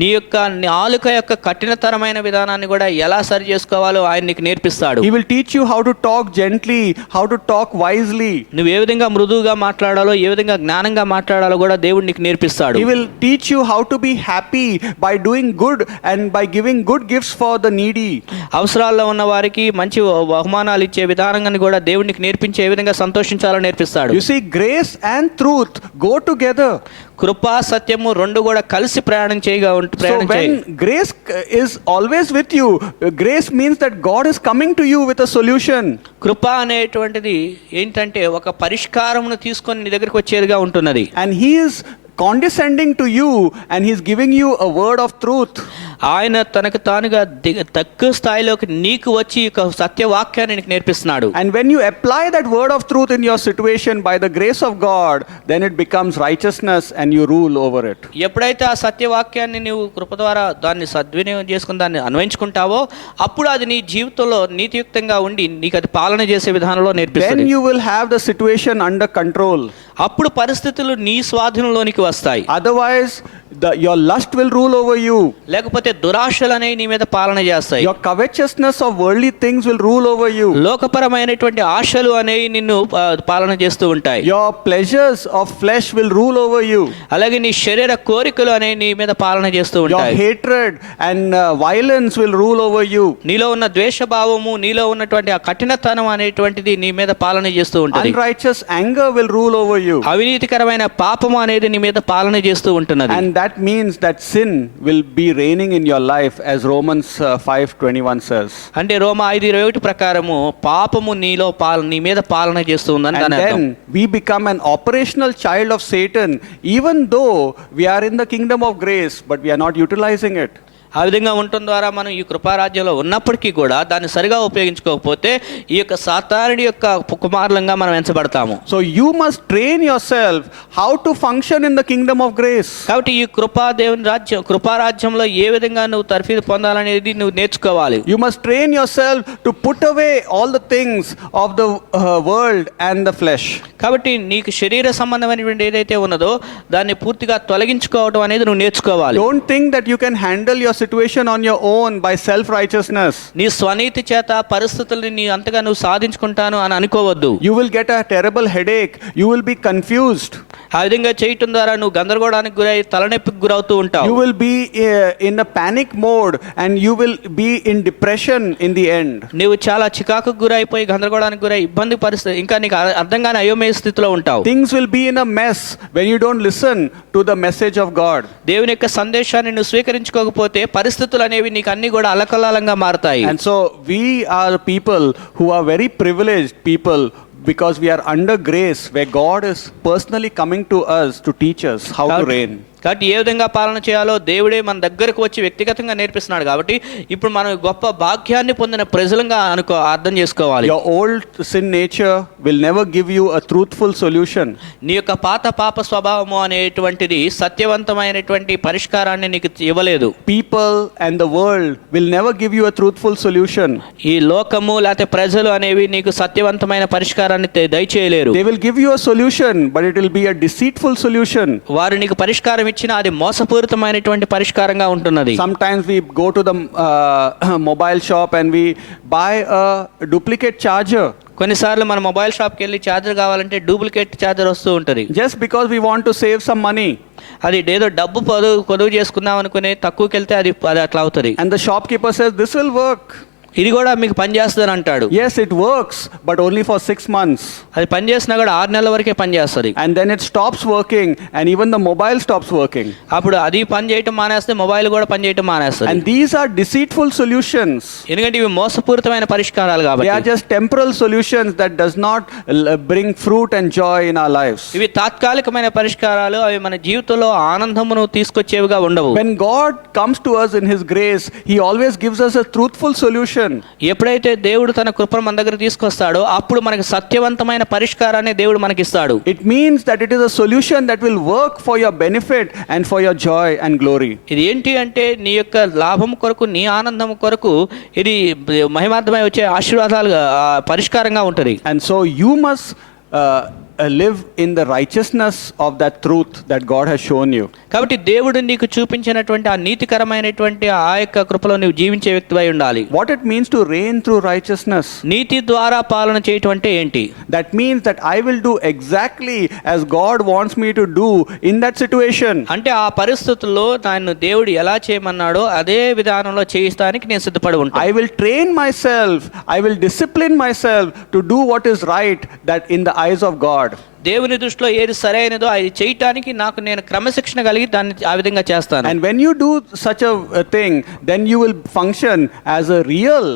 నీ యొక్క నాలుక యొక్క కఠినతరమైన విధానాన్ని కూడా ఎలా సరి చేసుకోవాలో ఆయన నీకు నేర్పిస్తాడు. He will teach you how to talk gently, how to talk wisely. నువ్వు ఏ విధంగా మృదువుగా మాట్లాడాలో, ఏ విధంగా జ్ఞానంగా మాట్లాడాలో కూడా దేవుడు నీకు నేర్పిస్తాడు. He will teach you how to be happy by doing good and by giving good gifts for the needy. అవసరాల్లో ఉన్న వారికి మంచి బహుమానాలు ఇచ్చే విధానాన్ని కూడా దేవుడికి నేర్పించే ఏ విధంగా సంతోషించాలని నేర్పిస్తాడు. You see, grace and truth go together. కృపా సత్యము రెండు కూడా కలిసి ప్రయాణం So when grace is always with you, grace means that God is coming to you with a solution. కృప అనేటువంటిది ఏంటంటే ఒక పరిష్కారమును తీసుకొని నీ దగ్గరికి వచ్చేదిగా ఉంటున్నది. And he is condescending to you and he's giving you a word of truth. ఆయన తనకు తానుగా తక్కువ స్థాయిలోకి నీకు వచ్చి ఒక సత్యవాక్యాన్ని నీకు నేర్పిస్తున్నాడు. And when you apply that word of truth in your situation by the grace of God, then it becomes righteousness and you rule over it. ఎప్పుడైతే ఆ సత్యవాక్యాన్ని నీవు కృప ద్వారా దాన్ని సద్వినియోగం చేసుకుని దాన్ని అన్వయించుకుంటావో అప్పుడు అది నీ జీవితంలో నీతియుక్తంగా ఉండి నీకు అది పాలన చేసే విధానంలో Then నేర్పిస్తుంది. you will have the situation under control. అప్పుడు పరిస్థితులు నీ స్వాధీనంలోనికి వస్తాయి. Otherwise, your lust will rule over you. లేకపోతే దురాశలు అనేవి నీ మీద పాలన చేస్తాయి. Your covetousness of worldly things will rule over you. లోకపరమైనటువంటి ఆశలు అనేవి నిన్ను పాలన చేస్తూ ఉంటాయి. Your pleasures of flesh will rule over you. అలాగే నీ శరీర కోరికలు అనేవి నీ మీద పాలన చేస్తూ Your ఉంటాయి. hatred and violence will rule over you. నీలో ఉన్న ద్వేషభావము నీలో ఉన్నటువంటి ఆ కఠినతనం అనేటువంటిది నీ మీద పాలన చేస్తూ ఉంటుంది. Unrighteous anger will rule over you. అవినీతికరమైన పాపము అనేది నీ మీద పాలన చేస్తూ ఉంటున్నది. And that means that sin will be reigning in your life, as Romans 5:21 says. అంటే రోమా 5:21 ప్రకారము పాపము నీ మీద పాలన చేస్తూ ఉందని And దాని అర్థం. then we become an operational child of Satan, even though we are in the kingdom of grace, but we are not utilizing it. ఆ విధంగా ఉండటం ద్వారా మనం ఈ కృపారాజ్యంలో ఉన్నప్పటికీ కూడా దాన్ని సరిగా ఉపయోగించుకోకపోతే ఈ యొక్క సాతానుడి యొక్క కుమారులంగా మనం ఎంచబడతాము. So you must train yourself how to function in the kingdom of grace. కాబట్టి ఈ కృపారాజ్యంలో ఏ విధంగా నువ్వు తర్ఫీదు పొందాలనేది నువ్వు నేర్చుకోవాలి. You must train yourself to put away all the things of the world and the flesh. కాబట్టి నీకు శరీర సంబంధమైనటువంటి ఏదైతే ఉన్నదో దాన్ని పూర్తిగా తొలగించుకోవడం అనేది నువ్వు నేర్చుకోవాలి. Don't think that you can handle your situation on your own by self-righteousness. నీ స్వనీతి చేత పరిస్థితుల్ని నీ అంతగా నువ్వు సాధించుకుంటాను అని అనుకోవద్దు. You will get a terrible headache. You will be confused. ఆ విధంగా చేయటం ద్వారా నువ్వు గందరగోళానికి గురై తలనొప్పికి గురవుతూ ఉంటావు. You will be in a panic mode and you will be in depression in the end. నువ్వు చాలా చికాకుకు గురైపోయి గందరగోళానికి గురై ఇబ్బంది పరిస్థితి ఇంకా నీకు అర్థం కాని అయోమయ స్థితిలో ఉంటావు. Things will be in a mess when you don't listen to the message of God. దేవుని యొక్క సందేశాన్ని నువ్వు స్వీకరించుకోకపోతే పరిస్థితులు అనేవి నీకు అన్ని కూడా అలకల్లాలంగా మారతాయి. And so we are people who are very privileged people, because we are under grace, where God is personally coming to us to teach us how to reign. కాబట్టి ఏ విధంగా పాలన చేయాలో దేవుడే మన దగ్గరకు వచ్చి వ్యక్తిగతంగా నేర్పిస్తున్నాడు. కాబట్టి ఇప్పుడు మనం గొప్ప భాగ్యాన్ని పొందిన ప్రజలంగా అర్థం చేసుకోవాలి. Your old sin nature will never give you a truthful solution. నీ యొక్క పాప స్వభావము అనేటువంటిది సత్యవంతమైనటువంటి పరిష్కారాన్ని నీకు ఇవ్వలేదు. People and the world will never give you a truthful solution. ఈ లోకము లేకపోతే ప్రజలు అనేవి నీకు సత్యవంతమైన పరిష్కారాన్ని దయచేయలేరు. They will give you a solution, but it will be a deceitful solution. వారు నీకు పరిష్కారం ఇచ్చినా అది మోసపూరితమైనటువంటి పరిష్కారంగా ఉంటున్నది. Sometimes we go to the mobile shop and we buy a duplicate charger. కొన్నిసార్లు మన మొబైల్ షాప్కి వెళ్ళి ఛార్జర్ కావాలంటే డూప్లికేట్ ఛార్జర్ వస్తూ ఉంటుంది. Just because we want to save some money. అది ఏదో డబ్బు పొదువు చేసుకుందాం అనుకుని తక్కువకి వెళ్తే అది అట్లా అవుతుంది. And the shopkeeper says this will work. ఇది కూడా మీకు పనిచేస్తుంది అంటాడు. Yes, it works, but only for 6 months. అది పనిచేసినా కూడా 6 నెలల వరకే పనిచేస్తుంది. And then it stops working, and even the mobile stops working. అప్పుడు అది పని చేయటం మానేస్తే మొబైల్ కూడా పని చేయటం మానేస్తుంది. And these are deceitful solutions. ఎందుకంటే ఇవి మోసపూరితమైన పరిష్కారాలు They కాబట్టి. are just temporal solutions that does not bring fruit and joy in our lives. ఇవి తాత్కాలికమైన పరిష్కారాలు, అవి మన జీవితంలో ఆనందమును తీసుకొచ్చేవిగా ఉండవు. When God comes to us in His grace, He always gives us a truthful solution. ఎప్పుడైతే దేవుడు తన కృపను మన దగ్గర తీసుకొస్తాడో అప్పుడు మనకి సత్యవంతమైన పరిష్కారాన్ని దేవుడు మనకిస్తాడు. It means that it is a solution that will work for your benefit and for your joy and glory. ఇది ఏంటి అంటే నీ యొక్క లాభం కొరకు నీ ఆనందం కొరకు ఇది మహిమార్థమై వచ్చే ఆశీర్వాదాలుగా పరిష్కారంగా ఉంటుంది. And so you must live in the righteousness of that truth that God has shown you. కాబట్టి దేవుడు నీకు చూపించినటువంటి ఆ నీతికరమైనటువంటి ఆ యొక్క కృపలో నువ్వు జీవించే వ్యక్తివై ఉండాలి. What it means to reign through righteousness? నీతి ద్వారా పాలన చేయటం అంటే ఏంటి? That means that I will do exactly as God wants me to do in that situation. అంటే ఆ పరిస్థితుల్లో నన్ను దేవుడు ఎలా చేయమన్నాడో అదే విధానంలో చేయిస్తానికి నేను సిద్ధపడి ఉంటాను. I will train myself, I will discipline myself to do what is right, that in the eyes of God. God. దేవుని దృష్టిలో ఏది సరైనదో అది చేయటానికి నేను క్రమశిక్షణ కలిగి దాన్ని ఆ విధంగా చేస్తాను. And when you do such a thing, then you will function as a real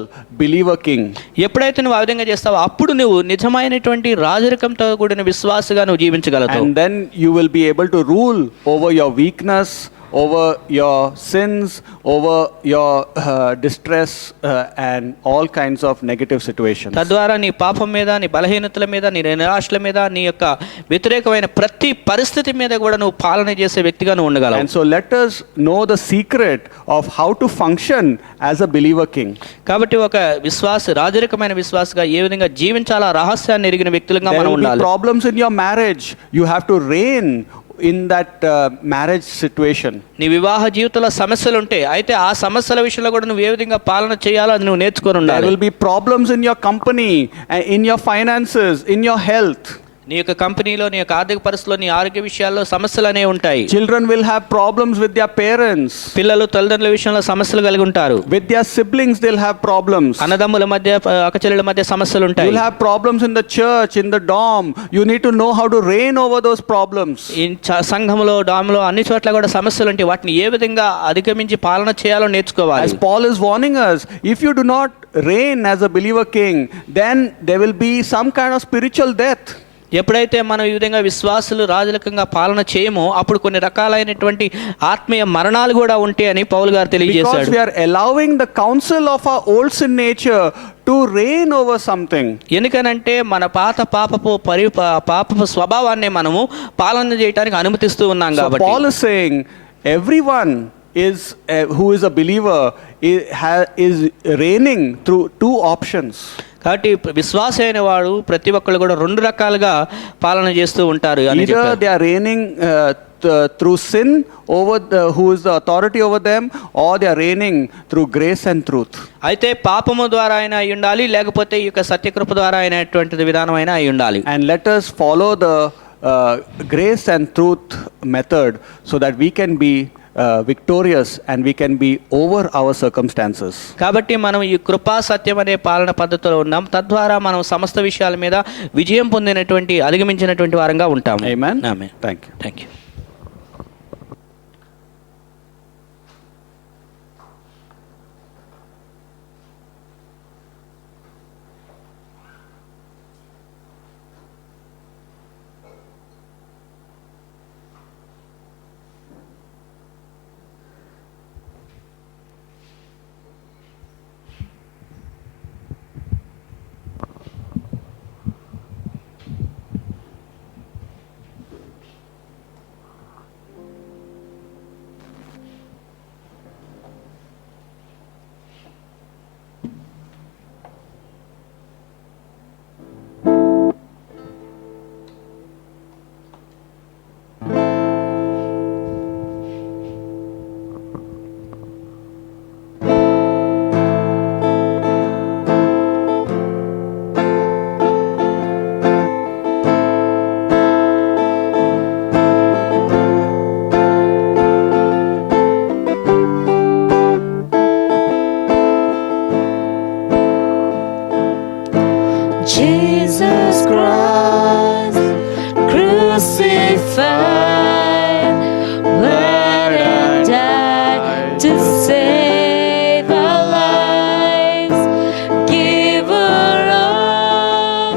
believer king. ఎప్పుడైతే నువ్వు ఆ విధంగా చేస్తావో అప్పుడు నువ్వు నిజమైనటువంటి రాజరికంతో కూడిన విశ్వాసగా నువ్వు జీవించగలుగుతావు. And then you will be able to rule over your weakness, over your sins, over your distress and all kinds of negative situations. తద్వారా నీ పాపం మీద, నీ బలహీనతల మీద, నీ నిరాశల మీద, నీ యొక్క వ్యతిరేకమైన ప్రతి పరిస్థితి మీద కూడా నువ్వు పాలన చేసే వ్యక్తిగా నువ్వు ఉండగలవు. And so let us know the secret of how to function as a believer king. కాబట్టి ఒక రాజరికమైన విశ్వాసగా ఏ విధంగా జీవించాలో రహస్యాన్ని ఎరిగిన వ్యక్తులుగా There మనం will be ఉండాలి. problems in your marriage. You have to reign in that marriage situation. నీ వివాహ జీవితంలో సమస్యలు ఉంటాయి, అయితే ఆ సమస్యల విషయంలో కూడా నువ్వు ఏ విధంగా పాలన చేయాలో అది నువ్వు నేర్చుకొని There ఉండాలి. will be problems in your company, in your finances, in your health. నీ యొక్క కంపెనీలో, నీ యొక్క ఆర్థిక పరిస్థితిలో, నీ ఆరోగ్య విషయాల్లో సమస్యలు అనేవి ఉంటాయి. Children will have problems with their parents. పిల్లలు తల్లిదండ్రుల విషయంలో సమస్యలు కలిగి ఉంటారు. With their siblings they'll have problems. అన్నదమ్ముల మధ్య, అక్కచెల్లెల మధ్య సమస్యలు ఉంటాయి. You'll have problems in the church, in the dorm. You need to know how to reign over those problems. ఈ సంఘంలో, డామ్లో అన్ని చోట్ల కూడా సమస్యలు ఉంటాయి. వాటిని ఏ విధంగా అధిగమించి పాలన చేయాలో నేర్చుకోవాలి. As Paul is warning us, if you do not reign as a believer king, then there will be some kind of spiritual death. ఎప్పుడైతే మనం ఈ విధంగా విశ్వాసులు రాజరికంగా పాలన చేయమో అప్పుడు కొన్ని రకాలైనటువంటి ఆత్మీయ మరణాలు కూడా ఉంటాయని పౌలు గారు తెలియజేశాడు. Because we are allowing the counsel of our old sin nature to reign over something. ఎందుకనంటే మన పాపపు స్వభావాన్ని మనము పాలన చేయడానికి అనుమతిస్తూ ఉన్నాం So కాబట్టి. Paul is saying everyone who is a believer is reigning through two options. కాబట్టి విశ్వాస అయిన వాడు ప్రతి ఒక్కళ్ళు కూడా రెండు రకాలుగా పాలన చేస్తూ ఉంటారు అని Either చెప్పారు. they are reigning through sin over who is the authority over them, or they are reigning through grace and truth. అయితే పాపము ద్వారా అయినా అయి ఉండాలి, లేకపోతే ఈ యొక్క సత్యకృప ద్వారా అయినటువంటి విధానం అయినా అయి ఉండాలి. And let us follow the grace and truth method so that we can be victorious and we can be over our circumstances. కాబట్టి మనం ఈ కృపా సత్యం అనే పాలన పద్ధతిలో ఉన్నాం. తద్వారా మనం సమస్త విషయాల మీద విజయం పొందినటువంటి, అధిగమించినటువంటి వారంగా ఉంటాం. Amen. Amen. Thank you. Thank you. Jesus Christ crucified, bled and died to save our lives, giver of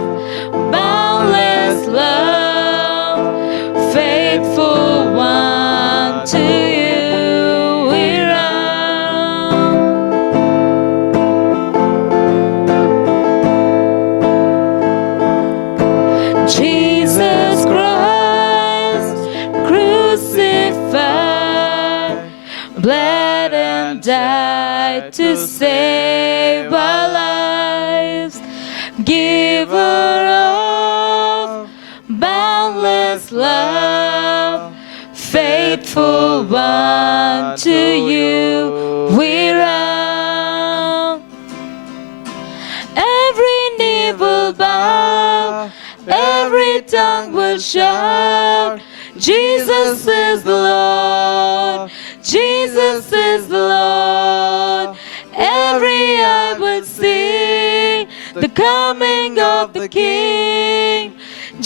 boundless love, faithful one, to you we run. Jesus Christ crucified, bled and died to save our lives, giver of boundless love, faithful one, to you we run. Every knee will bow, every tongue will shout, Jesus is the Lord, Jesus is the Lord. Every eye will see the coming of the King.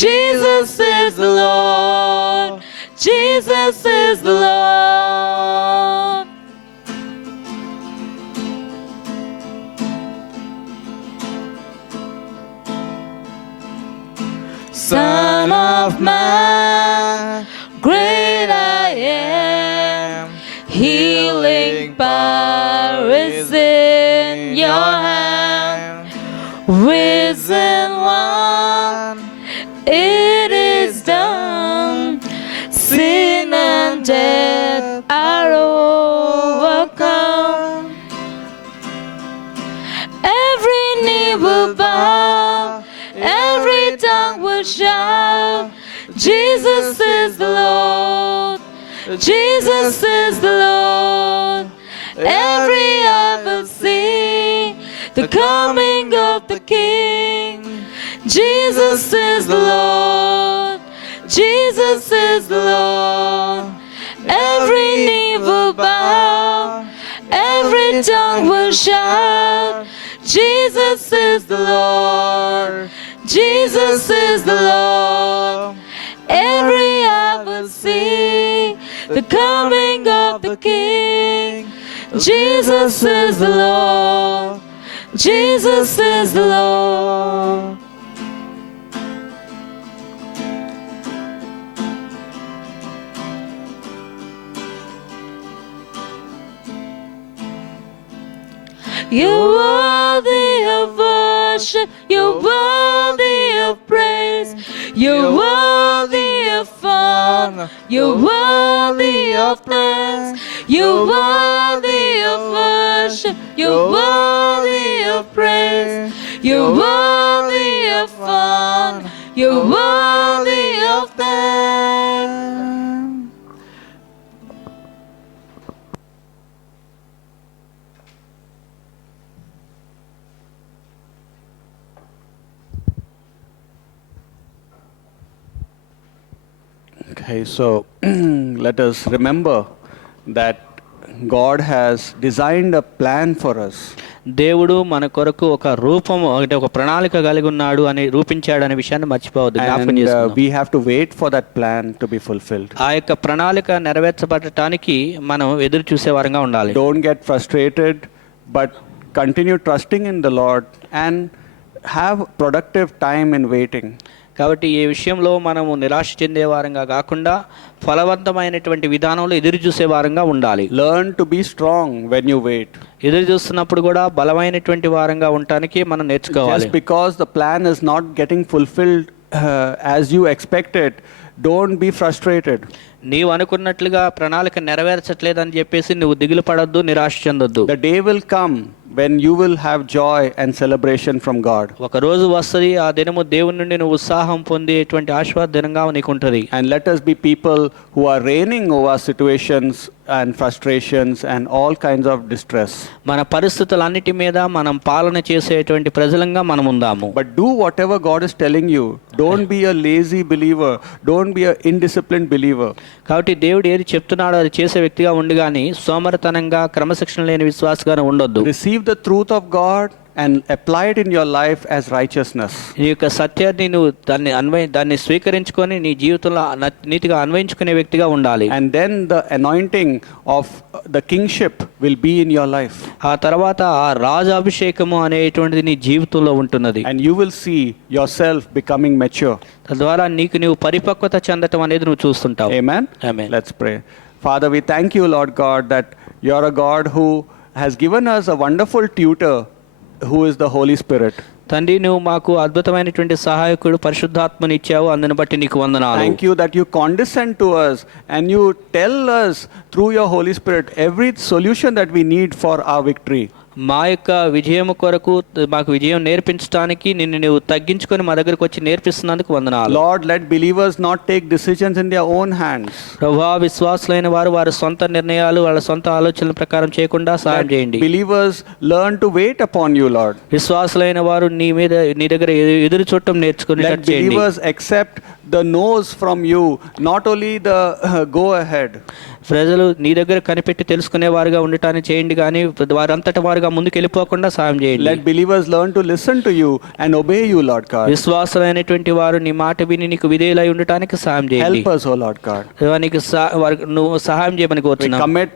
Jesus is the Lord. Jesus is the Lord. Son of Man, great I am. Healing power is in your hand. Risen One, it is done. Sin and death are overcome. Every knee will bow, every tongue will shout, Jesus is the Lord. Jesus is the Lord. Every eye will see the coming of the King. Jesus is the Lord. Jesus is the Lord. Every knee will bow, every tongue will shout, Jesus is the Lord. Jesus is the Lord. Every eye will see the coming of the King. Jesus is the Lord. Jesus is the Lord. You're worthy of worship, you're worthy of praise, you're worthy of honor, you're worthy of praise, you're worthy of worship, you're worthy of praise, you're worthy of honor, you're worthy of thanks. Okay, so let us remember that God has designed a plan for us. దేవుడు మన కొరకు ఒక రూపము అంటే ఒక ప్రణాళిక కలిగి ఉన్నాడు అని రూపించాడు అనే విషయాన్ని మర్చిపోవద్దు, జ్ఞాపకం And చేసుకుందాం. we have to wait for that plan to be fulfilled. ఆ యొక్క ప్రణాళిక నెరవేర్చబడటానికి మనం ఎదురు చూసే వారంగా ఉండాలి. Don't get frustrated, but continue trusting in the Lord and have productive time in waiting. కాబట్టి ఈ విషయంలో మనము నిరాశ చెందే వారంగా కాకుండా ఫలవంతమైనటువంటి విధానంలో ఎదురు చూసే వారంగా ఉండాలి. Learn to be strong when you wait. ఎదురు చూస్తున్నప్పుడు కూడా బలమైనటువంటి వారంగా ఉండటానికి మనం నేర్చుకోవాలి. Just because the plan is not getting fulfilled as you expected, don't be frustrated. నీవు అనుకున్నట్లుగా ప్రణాళిక నెరవేర్చట్లేదని చెప్పేసి నువ్వు దిగులు పడొద్దు, నిరాశ చెందొద్దు. The day will come when you will have joy and celebration from God. ఒక రోజు వస్తుంది, ఆ దినము దేవుని నుండి నువ్వు ఉత్సాహం పొందేటువంటి ఆశీర్వాద దినంగా నీకు ఉంటుంది. And let us be people who are reigning over situations and frustrations and all kinds of distress. మన పరిస్థితులన్నిటి మీద మనం పాలన చేసేటువంటి ప్రజలంగా మనం ఉందాము. But do whatever God is telling you. Don't be a lazy believer. Don't be an indisciplined believer. కాబట్టి దేవుడు ఏది చెప్తున్నాడో అది చేసే వ్యక్తిగా ఉండి కానీ సోమరితనంగా క్రమశిక్షణ లేని విశ్వాసగానే ఉండొద్దు. Receive the truth of God and apply it in your life as righteousness. నీ యొక్క సత్యాన్ని నువ్వు దాన్ని స్వీకరించుకొని నీ జీవితంలో నీతిగా అన్వయించుకునే వ్యక్తిగా ఉండాలి. And then the anointing of the kingship will be in your life. ఆ తర్వాత ఆ రాజాభిషేకము అనేటువంటిది నీ జీవితంలో ఉంటున్నది. And you will see yourself becoming mature. తద్వారా నీవు పరిపక్వత చెందటం అనేది నువ్వు చూస్తుంటావు. Amen? Amen. Let's pray. Father, we thank you, Lord God, that you're a God who has given us a wonderful tutor who is the Holy Spirit. తండ్రి, నువ్వు మాకు అద్భుతమైనటువంటి సహాయకుడు పరిశుద్ధాత్మని ఇచ్చావు, అందుని బట్టి నీకు వందనాలు. Thank you that you condescend to us and you tell us through your Holy Spirit every solution that we need for our victory. మా యొక్క విజయం కొరకు మాకు విజయం నేర్పించడానికి నిన్ను నువ్వు తగ్గించుకొని మా దగ్గరకు వచ్చి నేర్పిస్తున్నందుకు వందనాలు. Lord, let believers not take decisions in their own hands. ప్రభువా, విశ్వాసులైన వారు వారి సొంత నిర్ణయాలు వాళ్ళ సొంత ఆలోచనల ప్రకారం చేయకుండా సహాయం చేయండి. Believers learn to wait upon you, Lord. విశ్వాసులైన వారు నీ దగ్గర ఎదురు చూడటం Let నేర్చుకునేటట్టు చేయండి. believers accept the no's from you, not only the go ahead. ప్రజలు నీ దగ్గర కనిపెట్టి తెలుసుకునేవారుగా ఉండటాన్ని చేయండి, కానీ వారంతట వారుగా ముందుకు వెళ్ళిపోకుండా సాయం చేయండి. Let believers learn to listen to you and obey you, Lord God. విశ్వాసులైనటువంటి వారు నీ మాట విని నీకు విధేయులై ఉండటానికి సాయం చేయండి. Help us, O Lord God. దేవా, నీకు నువ్వు సహాయం చేయమని We కోరుచున్నాం. commit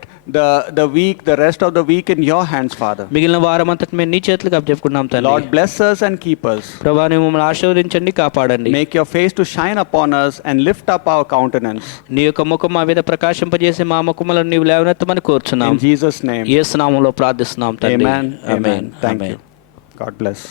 the week, the rest of the week in your hands, Father. మిగిలిన వారం అంతటి మేము నీ చేతులకు అప్పచెప్పుకున్నాం తండ్రి. Lord, bless us and keep us. ప్రభా, నువ్వు మమ్మల్ని ఆశీర్వదించండి, కాపాడండి. Make your face to shine upon us and lift up our countenance. నీ యొక్క ముఖం మా మీద ప్రకాశింపజేసి మా ముఖములను నీవు లేవనెత్తమని కోరుచున్నాం. In Jesus' name. యేసు నామములో ప్రార్థిస్తున్నాం తండ్రి. Amen. Amen. Thank amen. you. God bless.